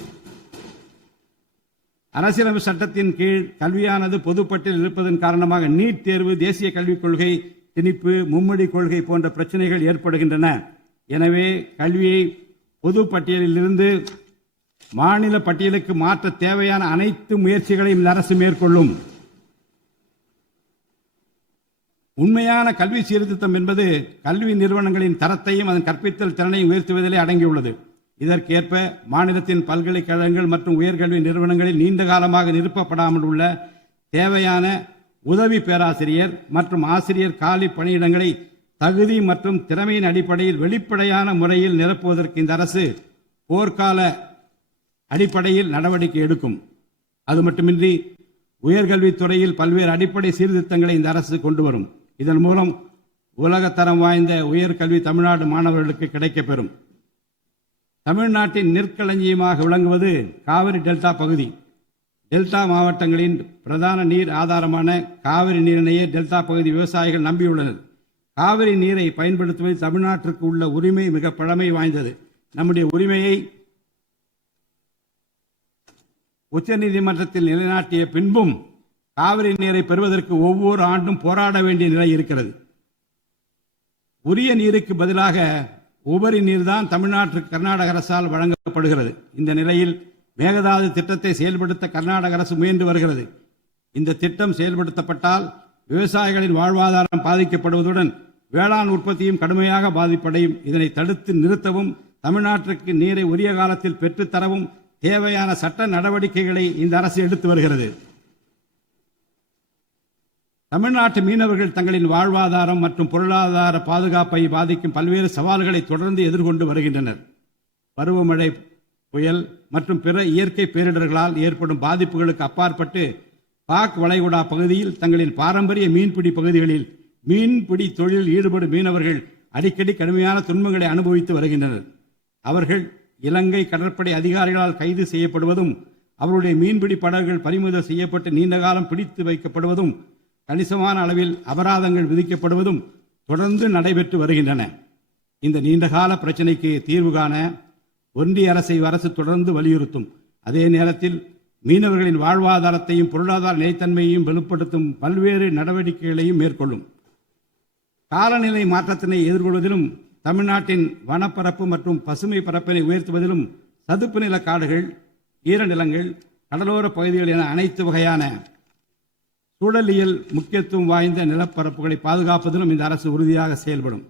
அரசியலமைப்பு சட்டத்தின் கீழ் கல்வியானது பொதுப்பட்டியல் இருப்பதன் காரணமாக நீட் தேர்வு, தேசிய கல்விக் கொள்கை திணிப்பு, மும்மொழி கொள்கை போன்ற பிரச்சனைகள் ஏற்படுகின்றன. எனவே கல்வியை பொது பட்டியலில் இருந்து மாநில பட்டியலுக்கு மாற்ற தேவையான அனைத்து முயற்சிகளையும் இந்த அரசு மேற்கொள்ளும். உண்மையான கல்வி சீர்திருத்தம் என்பது கல்வி நிறுவனங்களின் தரத்தையும் அதன் கற்பித்தல் திறனையும் உயர்த்துவதிலே அடங்கியுள்ளது. இதற்கேற்ப மாநிலத்தின் பல்கலைக்கழகங்கள் மற்றும் உயர்கல்வி நிறுவனங்களில் நீண்ட காலமாக நிரப்பப்படாமல் உள்ள தேவையான உதவி பேராசிரியர் மற்றும் ஆசிரியர் காலி பணியிடங்களை தகுதி மற்றும் திறமையின் அடிப்படையில் வெளிப்படையான முறையில் நிரப்புவதற்கு இந்த அரசு போர்க்கால அடிப்படையில் நடவடிக்கை எடுக்கும். அது மட்டுமின்றி உயர்கல்வித்துறையில் பல்வேறு அடிப்படை சீர்திருத்தங்களை இந்த அரசு கொண்டு வரும். இதன் மூலம் உலகத்தரம் வாய்ந்த உயர்கல்வி தமிழ்நாடு மாணவர்களுக்கு கிடைக்கப்பெறும். தமிழ்நாட்டின் நெற்களஞ்சியமாக விளங்குவது காவிரி டெல்டா பகுதி. டெல்டா மாவட்டங்களின் பிரதான நீர் ஆதாரமான காவிரி நீரினையே டெல்டா பகுதி விவசாயிகள் நம்பியுள்ளனர். காவிரி நீரை பயன்படுத்துவதில் தமிழ்நாட்டிற்கு உள்ள உரிமை மிக பழமை வாய்ந்தது. நம்முடைய உரிமையை உச்சநீதிமன்றத்தில் நிலைநாட்டிய பின்பும் காவிரி நீரை பெறுவதற்கு ஒவ்வொரு ஆண்டும் போராட வேண்டிய நிலை இருக்கிறது. உரிய நீருக்கு பதிலாக உபரி நீர்தான் தமிழ்நாட்டிற்கு கர்நாடக அரசால் வழங்கப்படுகிறது. இந்த நிலையில் மேகதாது திட்டத்தை செயல்படுத்த கர்நாடக அரசு முயன்று வருகிறது. இந்த திட்டம் செயல்படுத்தப்பட்டால் விவசாயிகளின் வாழ்வாதாரம் பாதிக்கப்படுவதுடன் வேளாண் உற்பத்தியும் கடுமையாக பாதிப்படையும். இதனை தடுத்து நிறுத்தவும் தமிழ்நாட்டிற்கு நீரை உரிய காலத்தில் பெற்றுத்தரவும் தேவையான சட்ட நடவடிக்கைகளை இந்த அரசு எடுத்து வருகிறது. தமிழ்நாட்டு மீனவர்கள் தங்களின் வாழ்வாதாரம் மற்றும் பொருளாதார பாதுகாப்பை பாதிக்கும் பல்வேறு சவால்களை தொடர்ந்து எதிர்கொண்டு வருகின்றனர். பருவமழை, புயல் மற்றும் பிற இயற்கை பேரிடர்களால் ஏற்படும் பாதிப்புகளுக்கு அப்பாற்பட்டு பாக் வளைகுடா பகுதியில் தங்களின் பாரம்பரிய மீன்பிடி பகுதிகளில் மீன்பிடி தொழிலில் ஈடுபடும் மீனவர்கள் அடிக்கடி கடுமையான துன்பங்களை அனுபவித்து வருகின்றனர். அவர்கள் இலங்கை கடற்படை அதிகாரிகளால் கைது செய்யப்படுவதும் அவருடைய மீன்பிடி படகுகள் பறிமுதல் செய்யப்பட்டு நீண்ட காலம் பிடித்து வைக்கப்படுவதும் கணிசமான அளவில் அபராதங்கள் விதிக்கப்படுவதும் தொடர்ந்து நடைபெற்று வருகின்றன. இந்த நீண்டகால பிரச்சினைக்கு தீர்வு காண ஒன்றிய அரசு தொடர்ந்து வலியுறுத்தும். அதே நேரத்தில் மீனவர்களின் வாழ்வாதாரத்தையும் பொருளாதார நிலைத்தன்மையையும் வலுப்படுத்தும் பல்வேறு நடவடிக்கைகளையும் மேற்கொள்ளும். காலநிலை மாற்றத்தினை எதிர்கொள்வதிலும் தமிழ்நாட்டின் வனப்பரப்பு மற்றும் பசுமை பரப்பினை உயர்த்துவதிலும் சதுப்பு நில காடுகள், ஈரநிலங்கள், கடலோர பகுதிகள் என அனைத்து வகையான சூழலியல் முக்கியத்துவம் வாய்ந்த நிலப்பரப்புகளை பாதுகாப்பதிலும் இந்த அரசு உறுதியாக செயல்படும்.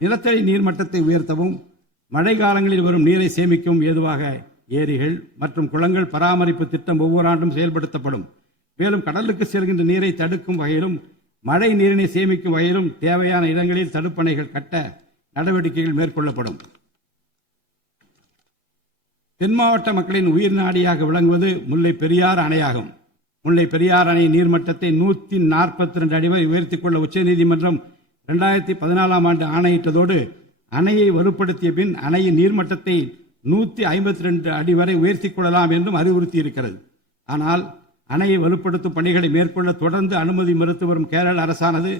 நிலத்தடி நீர்மட்டத்தை உயர்த்தவும் மழை காலங்களில் வரும் நீரை சேமிக்கவும் ஏதுவாக ஏரிகள் மற்றும் குளங்கள் பராமரிப்பு திட்டம் ஒவ்வொரு ஆண்டும் செயல்படுத்தப்படும். மேலும் கடலுக்கு செல்கின்ற நீரை தடுக்கும் வகையிலும் மழை நீரினை சேமிக்கும் வகையிலும் தேவையான இடங்களில் தடுப்பணைகள் கட்ட நடவடிக்கைகள் மேற்கொள்ளப்படும். தென் மாவட்ட மக்களின் உயிர் நாடியாக விளங்குவது முல்லை பெரியாறு அணையாகும். முல்லை பெரியாறு அணை நீர்மட்டத்தை 142 அடி வரை உயர்த்திக் கொள்ள உச்சநீதிமன்றம் 2014 ஆண்டு ஆணையிட்டதோடு அணையை வலுப்படுத்திய பின் அணையின் நீர்மட்டத்தை 152 அடி வரை உயர்த்திக் கொள்ளலாம் என்றும் அறிவுறுத்தியிருக்கிறது. ஆனால் அணையை வலுப்படுத்தும் பணிகளை மேற்கொள்ள தொடர்ந்து அனுமதி மறுத்து வரும் கேரள அரசானது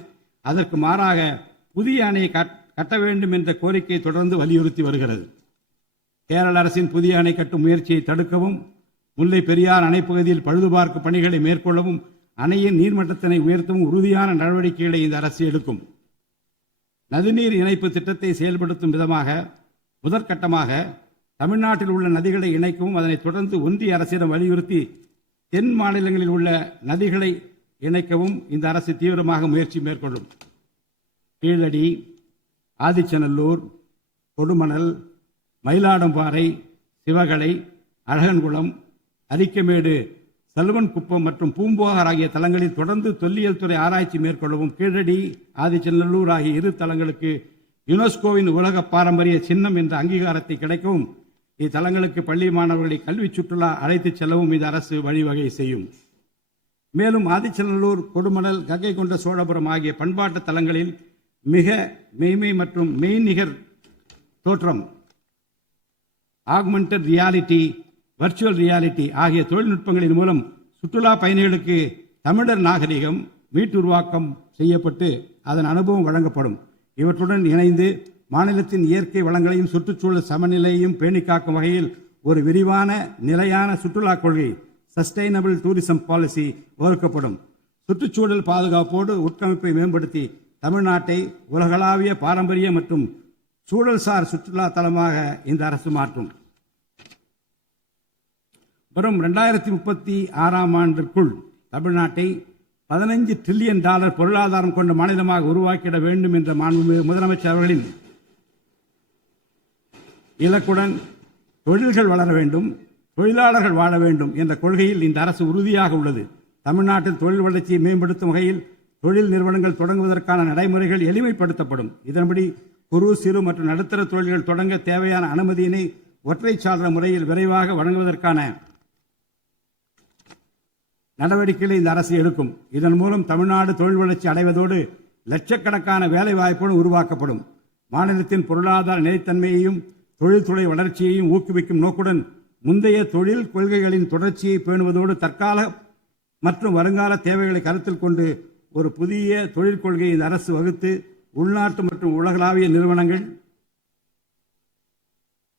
அதற்கு மாறாக புதிய அணையை கட்ட வேண்டும் என்ற கோரிக்கையை தொடர்ந்து வலியுறுத்தி வருகிறது. கேரள அரசின் புதிய அணை கட்டும் முயற்சியை தடுக்கவும், முல்லை பெரியார் அணைப்பகுதியில் பழுதுபார்க்கும் பணிகளை மேற்கொள்ளவும், அணையின் நீர்மட்டத்தினை உயர்த்தவும் உறுதியான நடவடிக்கைகளை இந்த அரசு எடுக்கும். நதிநீர் இணைப்பு திட்டத்தை செயல்படுத்தும் விதமாக முதற்கட்டமாக தமிழ்நாட்டில் உள்ள நதிகளை இணைக்கவும் அதனை தொடர்ந்து ஒன்றிய அரசிடம் வலியுறுத்தி தென் மாநிலங்களில் உள்ள நதிகளை இணைக்கவும் இந்த அரசு தீவிரமாக முயற்சி மேற்கொள்ளும். கீழடி, ஆதிச்சநல்லூர், கொடுமணல், மயிலாடும்பாறை, சிவகலை, அழகன்குளம், அரிக்கமேடு, சல்வன்குப்பம் மற்றும் பூம்புகார் ஆகிய தலங்களில் தொடர்ந்து தொல்லியல் துறை ஆராய்ச்சி மேற்கொள்ளவும் கீழடி, ஆதிச்சநல்லூர் ஆகிய இரு தலங்களுக்கு யுனெஸ்கோவின் உலக பாரம்பரிய சின்னம் என்ற அங்கீகாரத்தை கிடைக்கவும் இத்தலங்களுக்கு பள்ளி மாணவர்களை கல்வி சுற்றுலா அழைத்துச் செல்லவும் இந்த அரசு வழிவகை செய்யும். மேலும் ஆதிச்சநல்லூர், கொடுமணல், கங்கை கொண்ட சோழபுரம் ஆகிய பண்பாட்டு தலங்களில் மிக மெய்மை மற்றும் மெய்நிகர் தோற்றம், ஆக்மெண்டட் ரியாலிட்டி, வர்ச்சுவல் ரியாலிட்டி ஆகிய தொழில்நுட்பங்களின் மூலம் சுற்றுலா பயணிகளுக்கு தமிழர் நாகரிகம் மீட்டுருவாக்கம் செய்யப்பட்டு அதன் அனுபவம் வழங்கப்படும். இவற்றுடன் இணைந்து மாநிலத்தின் இயற்கை வளங்களையும் சுற்றுச்சூழல் சமநிலையையும் பேணிக்காக்கும் வகையில் ஒரு விரிவான நிலையான சுற்றுலா கொள்கை சஸ்டைனபிள் டூரிசம் பாலிசி வகுக்கப்படும். சுற்றுச்சூழல் பாதுகாப்போடு உட்கமைப்பை மேம்படுத்தி தமிழ்நாட்டை உலகளாவிய பாரம்பரிய மற்றும் சூழல்சார் சுற்றுலா தலமாக இந்த அரசு மாற்றும். வரும் 2036 ஆண்டிற்குள் தமிழ்நாட்டை $15 டிரில்லியன் பொருளாதாரம் கொண்ட மாநிலமாக உருவாக்கிட வேண்டும் என்ற முதலமைச்சர் அவர்களின் இலக்குடன் தொழில்கள் வளர வேண்டும், தொழிலாளர்கள் வாழ வேண்டும் என்ற கொள்கையில் இந்த அரசு உறுதியாக உள்ளது. தமிழ்நாட்டில் தொழில் வளர்ச்சியை மேம்படுத்தும் வகையில் தொழில் நிறுவனங்கள் தொடங்குவதற்கான நடைமுறைகள் எளிமைப்படுத்தப்படும். இதன்படி குறு, சிறு மற்றும் நடுத்தர தொழில்கள் தொடங்க தேவையான அனுமதியினை ஒற்றைச்சாளர முறையில் விரைவாக வழங்குவதற்கான நடவடிக்கைகளை இந்த அரசு எடுக்கும். இதன் மூலம் தமிழ்நாடு தொழில் வளர்ச்சி அடைவதோடு லட்சக்கணக்கான வேலை வாய்ப்புகள் உருவாக்கப்படும். மாநிலத்தின் பொருளாதார நிலைத்தன்மையையும் தொழில்துறை வளர்ச்சியையும் ஊக்குவிக்கும் நோக்குடன் முந்தைய தொழில் கொள்கைகளின் தொடர்ச்சியை பேணுவதோடு தற்கால மற்றும் வருங்கால தேவைகளை கருத்தில் கொண்டு ஒரு புதிய தொழில் கொள்கையை இந்த அரசு வகுத்து உள்நாட்டு மற்றும் உலகளாவிய நிறுவனங்கள்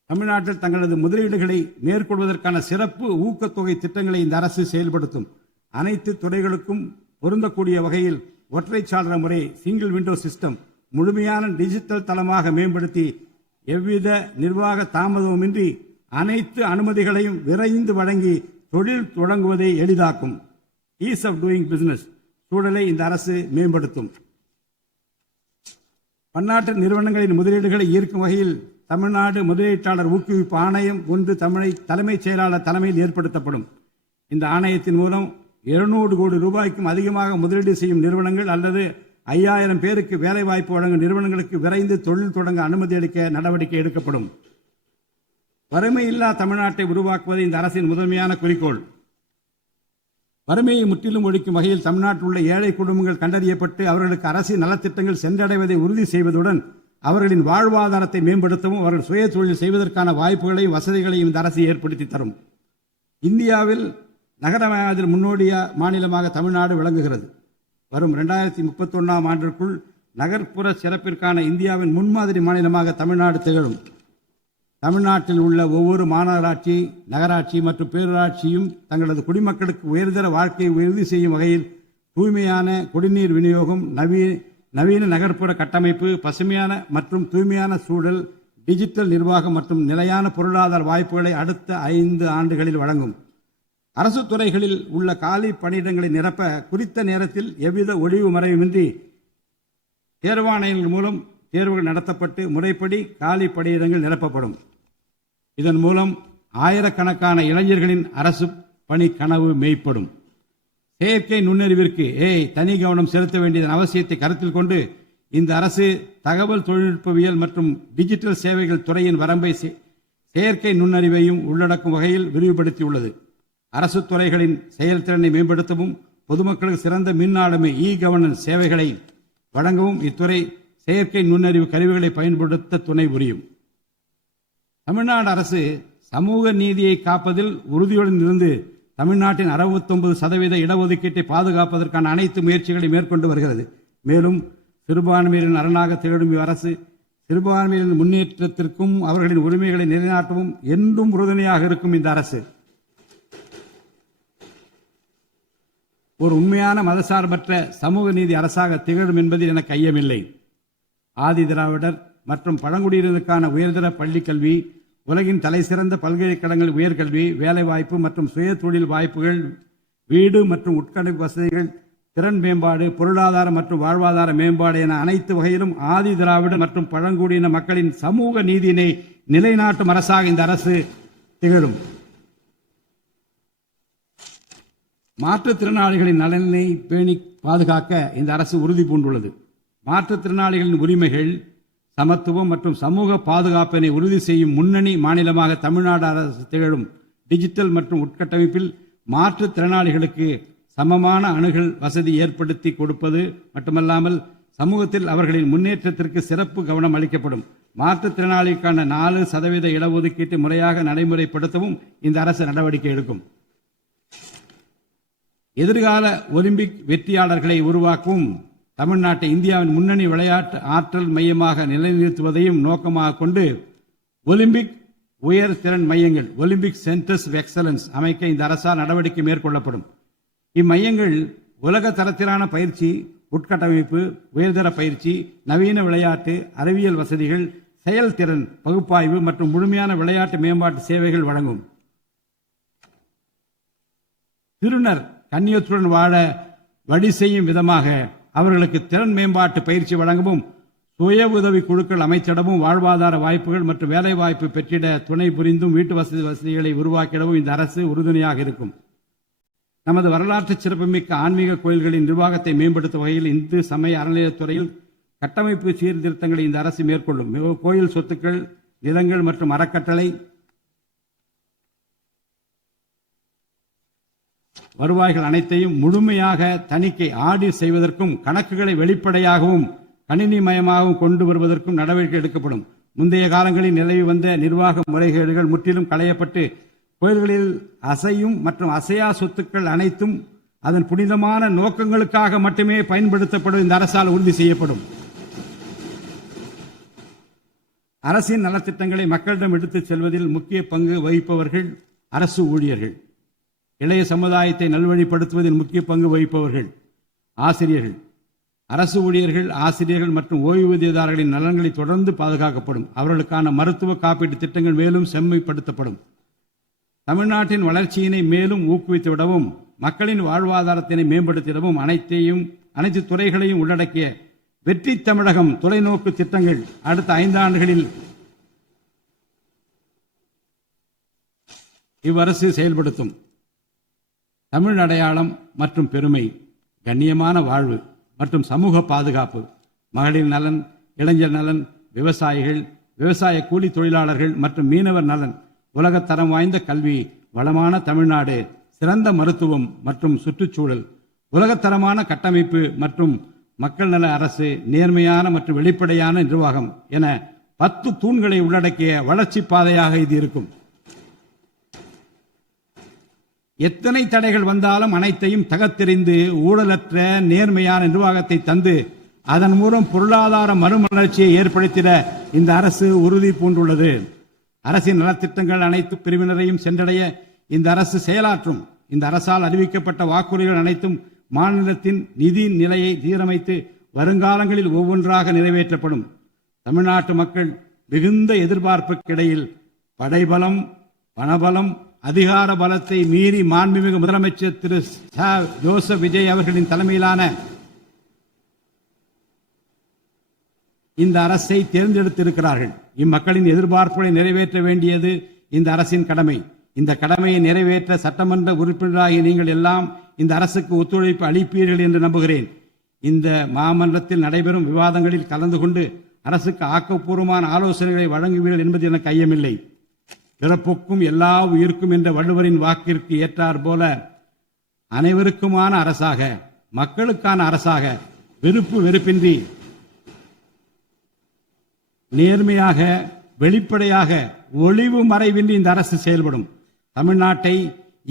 தமிழ்நாட்டில் தங்களது முதலீடுகளை மேற்கொள்வதற்கான சிறப்பு ஊக்கத்தொகை திட்டங்களை இந்த அரசு செயல்படுத்தும். அனைத்து துறைகளுக்கும் பொருந்தக்கூடிய வகையில் ஒற்றைச்சாளர முறை சிங்கிள் விண்டோ சிஸ்டம் முழுமையான டிஜிட்டல் தளமாக மேம்படுத்தி எவ்வித நிர்வாக தாமதமுமின்றி அனைத்து அனுமதிகளையும் விரைந்து வழங்கி தொழில் தொடங்குவதை எளிதாக்கும். ஈஸ் ஆஃப் டூயிங் பிசினஸ் சூழலை இந்த அரசு மேம்படுத்தும். பன்னாட்டு நிறுவனங்களின் முதலீடுகளை ஈர்க்கும் வகையில் தமிழ்நாடு முதலீட்டாளர் ஊக்குவிப்பு ஆணையம் ஒன்று தலைமைச் செயலாளர் தலைமையில் ஏற்படுத்தப்படும். இந்த ஆணையத்தின் மூலம் 200 கோடி ரூபாய்க்கும் அதிகமாக முதலீடு செய்யும் நிறுவனங்கள் அல்லது 5000 பேருக்கு வேலைவாய்ப்பு வழங்கும் நிறுவனங்களுக்கு விரைந்து தொழில் தொடங்க அனுமதி அளிக்க நடவடிக்கை எடுக்கப்படும். வறுமையில்லா தமிழ்நாட்டை உருவாக்குவது இந்த அரசின் முதன்மையான குறிக்கோள். வறுமையை முற்றிலும் ஒழிக்கும் வகையில் தமிழ்நாட்டில் உள்ள ஏழை குடும்பங்கள் கண்டறியப்பட்டு அவர்களுக்கு அரசின் நலத்திட்டங்கள் சென்றடைவதை உறுதி செய்வதுடன் அவர்களின் வாழ்வாதாரத்தை மேம்படுத்தவும் அவர்கள் சுய தொழில் செய்வதற்கான வாய்ப்புகளையும் வசதிகளையும் இந்த அரசு ஏற்படுத்தி தரும். இந்தியாவில் நகரமயமாதல் முன்னோடிய மாநிலமாக தமிழ்நாடு விளங்குகிறது. வரும் 2031 ஆண்டிற்குள் நகர்ப்புற சிறப்பிற்கான இந்தியாவின் முன்மாதிரி மாநிலமாக தமிழ்நாடு திகழும். தமிழ்நாட்டில் உள்ள ஒவ்வொரு மாநகராட்சி, நகராட்சி மற்றும் பேரூராட்சியும் தங்களது குடிமக்களுக்கு உயர்தர வாழ்க்கையை உறுதி செய்யும் வகையில் தூய்மையான குடிநீர் விநியோகம், நவீன நகர்ப்புற கட்டமைப்பு, பசுமையான மற்றும் தூய்மையான சூழல், டிஜிட்டல் நிர்வாகம் மற்றும் நிலையான பொருளாதார வாய்ப்புகளை அடுத்த 5 ஆண்டுகளில் வழங்கும். அரசு துறைகளில் உள்ள காலி பணியிடங்களை நிரப்ப குறித்த நேரத்தில் எவ்வித ஒளிவு மறைவுமின்றி தேர்வாணையங்கள் மூலம் தேர்வுகள் நடத்தப்பட்டு முறைப்படி காலி பணியிடங்கள் நிரப்பப்படும். இதன் மூலம் ஆயிரக்கணக்கான இளைஞர்களின் அரசு பணி கனவு மெய்ப்படும். செயற்கை நுண்ணறிவிற்கு தனி கவனம் செலுத்த வேண்டியதன் அவசியத்தை கருத்தில் கொண்டு இந்த அரசு தகவல் தொழில்நுட்பவியல் மற்றும் டிஜிட்டல் சேவைகள் துறையின் வரம்பை செயற்கை நுண்ணறிவையும் உள்ளடக்கும் வகையில் விரிவுபடுத்தியுள்ளது. அரசு துறைகளின் செயல்திறனை மேம்படுத்தவும் பொதுமக்களுக்கு சிறந்த மின் ஆளுமை கவர்னன்ஸ் சேவைகளை வழங்கவும் இத்துறை செயற்கை நுண்ணறிவு கருவிகளை பயன்படுத்த துணை புரியும். தமிழ்நாடு அரசு சமூக நீதியை காப்பதில் உறுதியுடன் இருந்து தமிழ்நாட்டின் 69% இடஒதுக்கீட்டை பாதுகாப்பதற்கான அனைத்து முயற்சிகளை மேற்கொண்டு வருகிறது. மேலும் சிறுபான்மையினரின் அரணாக திகழும் அரசு சிறுபான்மையினரின் முன்னேற்றத்திற்கும் அவர்களின் உரிமைகளை நிலைநாட்டவும் என்றும் உறுதுணையாக இருக்கும். இந்த அரசு ஒரு உண்மையான மதசார்பற்ற சமூக நீதி அரசாக திகழும் என்பதில் எனக்கு ஐயமில்லை. ஆதி திராவிடர் மற்றும் பழங்குடியினருக்கான உயர்தர பள்ளிக்கல்வி, உலகின் தலைசிறந்த பல்கலைக்கழகங்கள் உயர்கல்வி, வேலைவாய்ப்பு மற்றும் சுய தொழில் வாய்ப்புகள், வீடு மற்றும் உட்கட்டமைப்பு வசதிகள், திறன் மேம்பாடு, பொருளாதார மற்றும் வாழ்வாதார மேம்பாடு என அனைத்து வகையிலும் ஆதி திராவிட மற்றும் பழங்குடியின மக்களின் சமூக நீதியினை நிலைநாட்டும் அரசாக இந்த அரசு திகழும். மாற்றுத்திறனாளிகளின் நலனை பேணி பாதுகாக்க இந்த அரசு உறுதி பூண்டுள்ளது. மாற்றுத்திறனாளிகளின் உரிமைகள், சமத்துவம் மற்றும் சமூக பாதுகாப்பினை உறுதி செய்யும் முன்னணி மாநிலமாக தமிழ்நாடு அரசு திகழும். டிஜிட்டல் மற்றும் உட்கட்டமைப்பில் மாற்றுத்திறனாளிகளுக்கு சமமான அணுகல் வசதி ஏற்படுத்தி கொடுப்பது மட்டுமல்லாமல் சமூகத்தில் அவர்களின் முன்னேற்றத்திற்கு சிறப்பு கவனம் அளிக்கப்படும். மாற்றுத்திறனாளிக்கான 4% இடஒதுக்கீட்டு முறையாக நடைமுறைப்படுத்தவும் இந்த அரசு நடவடிக்கை எடுக்கும். எதிர்கால ஒலிம்பிக் வெற்றியாளர்களை உருவாக்கவும் தமிழ்நாட்டை இந்தியாவின் முன்னணி விளையாட்டு ஆற்றல் மையமாக நிலைநிறுத்துவதையும் நோக்கமாக கொண்டு ஒலிம்பிக் உயர் திறன் மையங்கள், ஒலிம்பிக் சென்டர்ஸ் ஆஃப் எக்ஸலன்ஸ் அமைக்க இந்த அரசால் நடவடிக்கை மேற்கொள்ளப்படும். இம்மையங்கள் உலக தரத்திலான பயிற்சி, உட்கட்டமைப்பு, உயர்தர பயிற்சி, நவீன விளையாட்டு, அறிவியல் வசதிகள், செயல்திறன் பகுப்பாய்வு மற்றும் முழுமையான விளையாட்டு மேம்பாட்டு சேவைகள் வழங்கும். திருநர் கண்ணியத்துடன் வாழ வழி செய்யும் விதமாக அவர்களுக்கு திறன் மேம்பாட்டு பயிற்சி வழங்கவும், சுய உதவி குழுக்கள் அமைச்சிடவும், வாழ்வாதார வாய்ப்புகள் மற்றும் வேலை வாய்ப்பு பெற்றிட துணை புரிந்தும் வீட்டு வசதிகளை உருவாக்கிடவும் இந்த அரசு உறுதுணையாக இருக்கும். நமது வரலாற்று சிறப்புமிக்க ஆன்மீக கோயில்களின் நிர்வாகத்தை மேம்படுத்தும் வகையில் இந்து சமய அறநிலையத்துறையில் கட்டமைப்பு சீர்திருத்தங்களை இந்த அரசு மேற்கொள்ளும். கோயில் சொத்துக்கள், நிலங்கள் மற்றும் அறக்கட்டளை வருவாய்கள் அனைத்தையும் முழுமையாக தணிக்கை ஆடிட் செய்வதற்கும் கணக்குகளை வெளிப்படையாகவும் கணினிமயமாகவும் கொண்டு வருவதற்கும் நடவடிக்கை எடுக்கப்படும். முந்தைய காலங்களில் நிலவி வந்த நிர்வாக முறைகேடுகள் முற்றிலும் களையப்பட்டு கோயில்களில் அசையும் மற்றும் அசையா சொத்துக்கள் அனைத்தும் அதன் புனிதமான நோக்கங்களுக்காக மட்டுமே பயன்படுத்தப்படும் இந்த அரசால் உறுதி செய்யப்படும். அரசின் நலத்திட்டங்களை மக்களிடம் எடுத்துச் செல்வதில் முக்கிய பங்கு வகிப்பவர்கள் அரசு ஊழியர்கள். இளைய சமுதாயத்தை நல்வழிப்படுத்துவதில் முக்கிய பங்கு வகிப்பவர்கள் ஆசிரியர்கள். அரசு ஊழியர்கள், ஆசிரியர்கள் மற்றும் ஓய்வூதியதாரர்களின் நலன்களை தொடர்ந்து பாதுகாக்கப்படும். அவர்களுக்கான மருத்துவ காப்பீட்டு திட்டங்கள் மேலும் செம்மைப்படுத்தப்படும். தமிழ்நாட்டின் வளர்ச்சியினை மேலும் ஊக்குவித்துவிடவும், மக்களின் வாழ்வாதாரத்தினை மேம்படுத்திடவும் அனைத்து துறைகளையும் உள்ளடக்கிய வெற்றி தமிழகம் தொலைநோக்கு திட்டங்கள் அடுத்த 5 ஆண்டுகளில் இவ்வரசு செயல்படுத்தும். தமிழ் அடையாளம் மற்றும் பெருமை, கண்ணியமான வாழ்வு மற்றும் சமூக பாதுகாப்பு, மகளிர் நலன், இளைஞர் நலன், விவசாயிகள், விவசாய கூலி தொழிலாளர்கள் மற்றும் மீனவர் நலன், உலகத்தரம் வாய்ந்த கல்வி, வளமான தமிழ்நாடு, சிறந்த மருத்துவம் மற்றும் சுற்றுச்சூழல், உலகத்தரமான கட்டமைப்பு மற்றும் மக்கள் நல அரசு, நேர்மையான மற்றும் வெளிப்படையான நிர்வாகம் என 10 தூண்களை உள்ளடக்கிய வளர்ச்சி பாதையாக இது இருக்கும். எத்தனை தடைகள் வந்தாலும் அனைத்தையும் தகர்த்தெறிந்து ஊழலற்ற நேர்மையான நிர்வாகத்தை தந்து அதன் மூலம் பொருளாதார மறுமலர்ச்சியை ஏற்படுத்திட இந்த அரசு உறுதி பூண்டுள்ளது. அரசின் நலத்திட்டங்கள் அனைத்து பிரிவினரையும் சென்றடைய இந்த அரசு செயலாற்றும். இந்த அரசால் அறிவிக்கப்பட்ட வாக்குறுதிகள் அனைத்தும் மாநிலத்தின் நிதி நிலையை சீரமைத்து வருங்காலங்களில் ஒவ்வொன்றாக நிறைவேற்றப்படும். தமிழ்நாட்டு மக்கள் மிகுந்த எதிர்பார்ப்புக்கிடையில் படைபலம், பணபலம், அதிகார பலத்தை மீறி மாண்புமிகு முதலமைச்சர் திரு ஜோசப் விஜய் அவர்களின் தலைமையிலான இந்த அரசை தேர்ந்தெடுத்திருக்கிறார்கள். இம்மக்களின் எதிர்பார்ப்புகளை நிறைவேற்ற வேண்டியது இந்த அரசின் கடமை. இந்த கடமையை நிறைவேற்ற சட்டமன்ற உறுப்பினராகிய நீங்கள் எல்லாம் இந்த அரசுக்கு ஒத்துழைப்பு அளிப்பீர்கள் என்று நம்புகிறேன். இந்த மாமன்றத்தில் நடைபெறும் விவாதங்களில் கலந்து கொண்டு அரசுக்கு ஆக்கப்பூர்வமான ஆலோசனைகளை வழங்குவீர்கள் என்பது எனக்கு ஐயமில்லை. பிறப்புக்கும் எல்லா உயிருக்கும் என்ற வள்ளுவரின் வாக்கிற்கு ஏற்றார் போல அனைவருக்குமான அரசாக, மக்களுக்கான அரசாக, வெறுப்பு வெறுப்பின்றி நேர்மையாக, வெளிப்படையாக, ஒளிவு மறைவின்றி இந்த அரசு செயல்படும். தமிழ்நாட்டை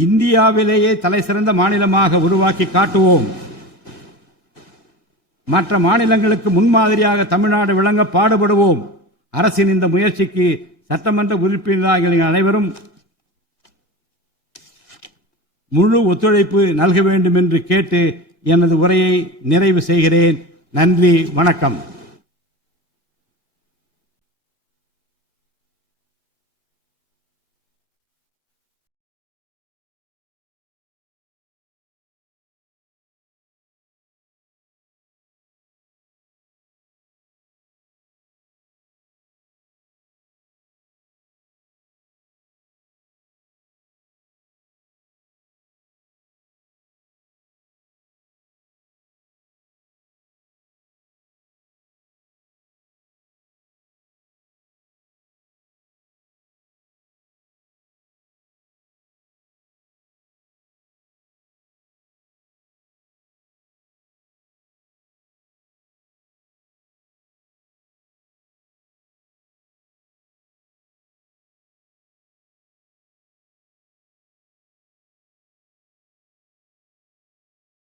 இந்தியாவிலேயே தலைசிறந்த மாநிலமாக உருவாக்கி காட்டுவோம். மற்ற மாநிலங்களுக்கு முன்மாதிரியாக தமிழ்நாடு விளங்க பாடுபடுவோம். அரசின் இந்த முயற்சிக்கு சட்டமன்ற உறுப்பினர்கள் அனைவரும் முழு ஒத்துழைப்பு நல்க வேண்டும் என்று கேட்டு எனது உரையை நிறைவு செய்கிறேன். நன்றி, வணக்கம்.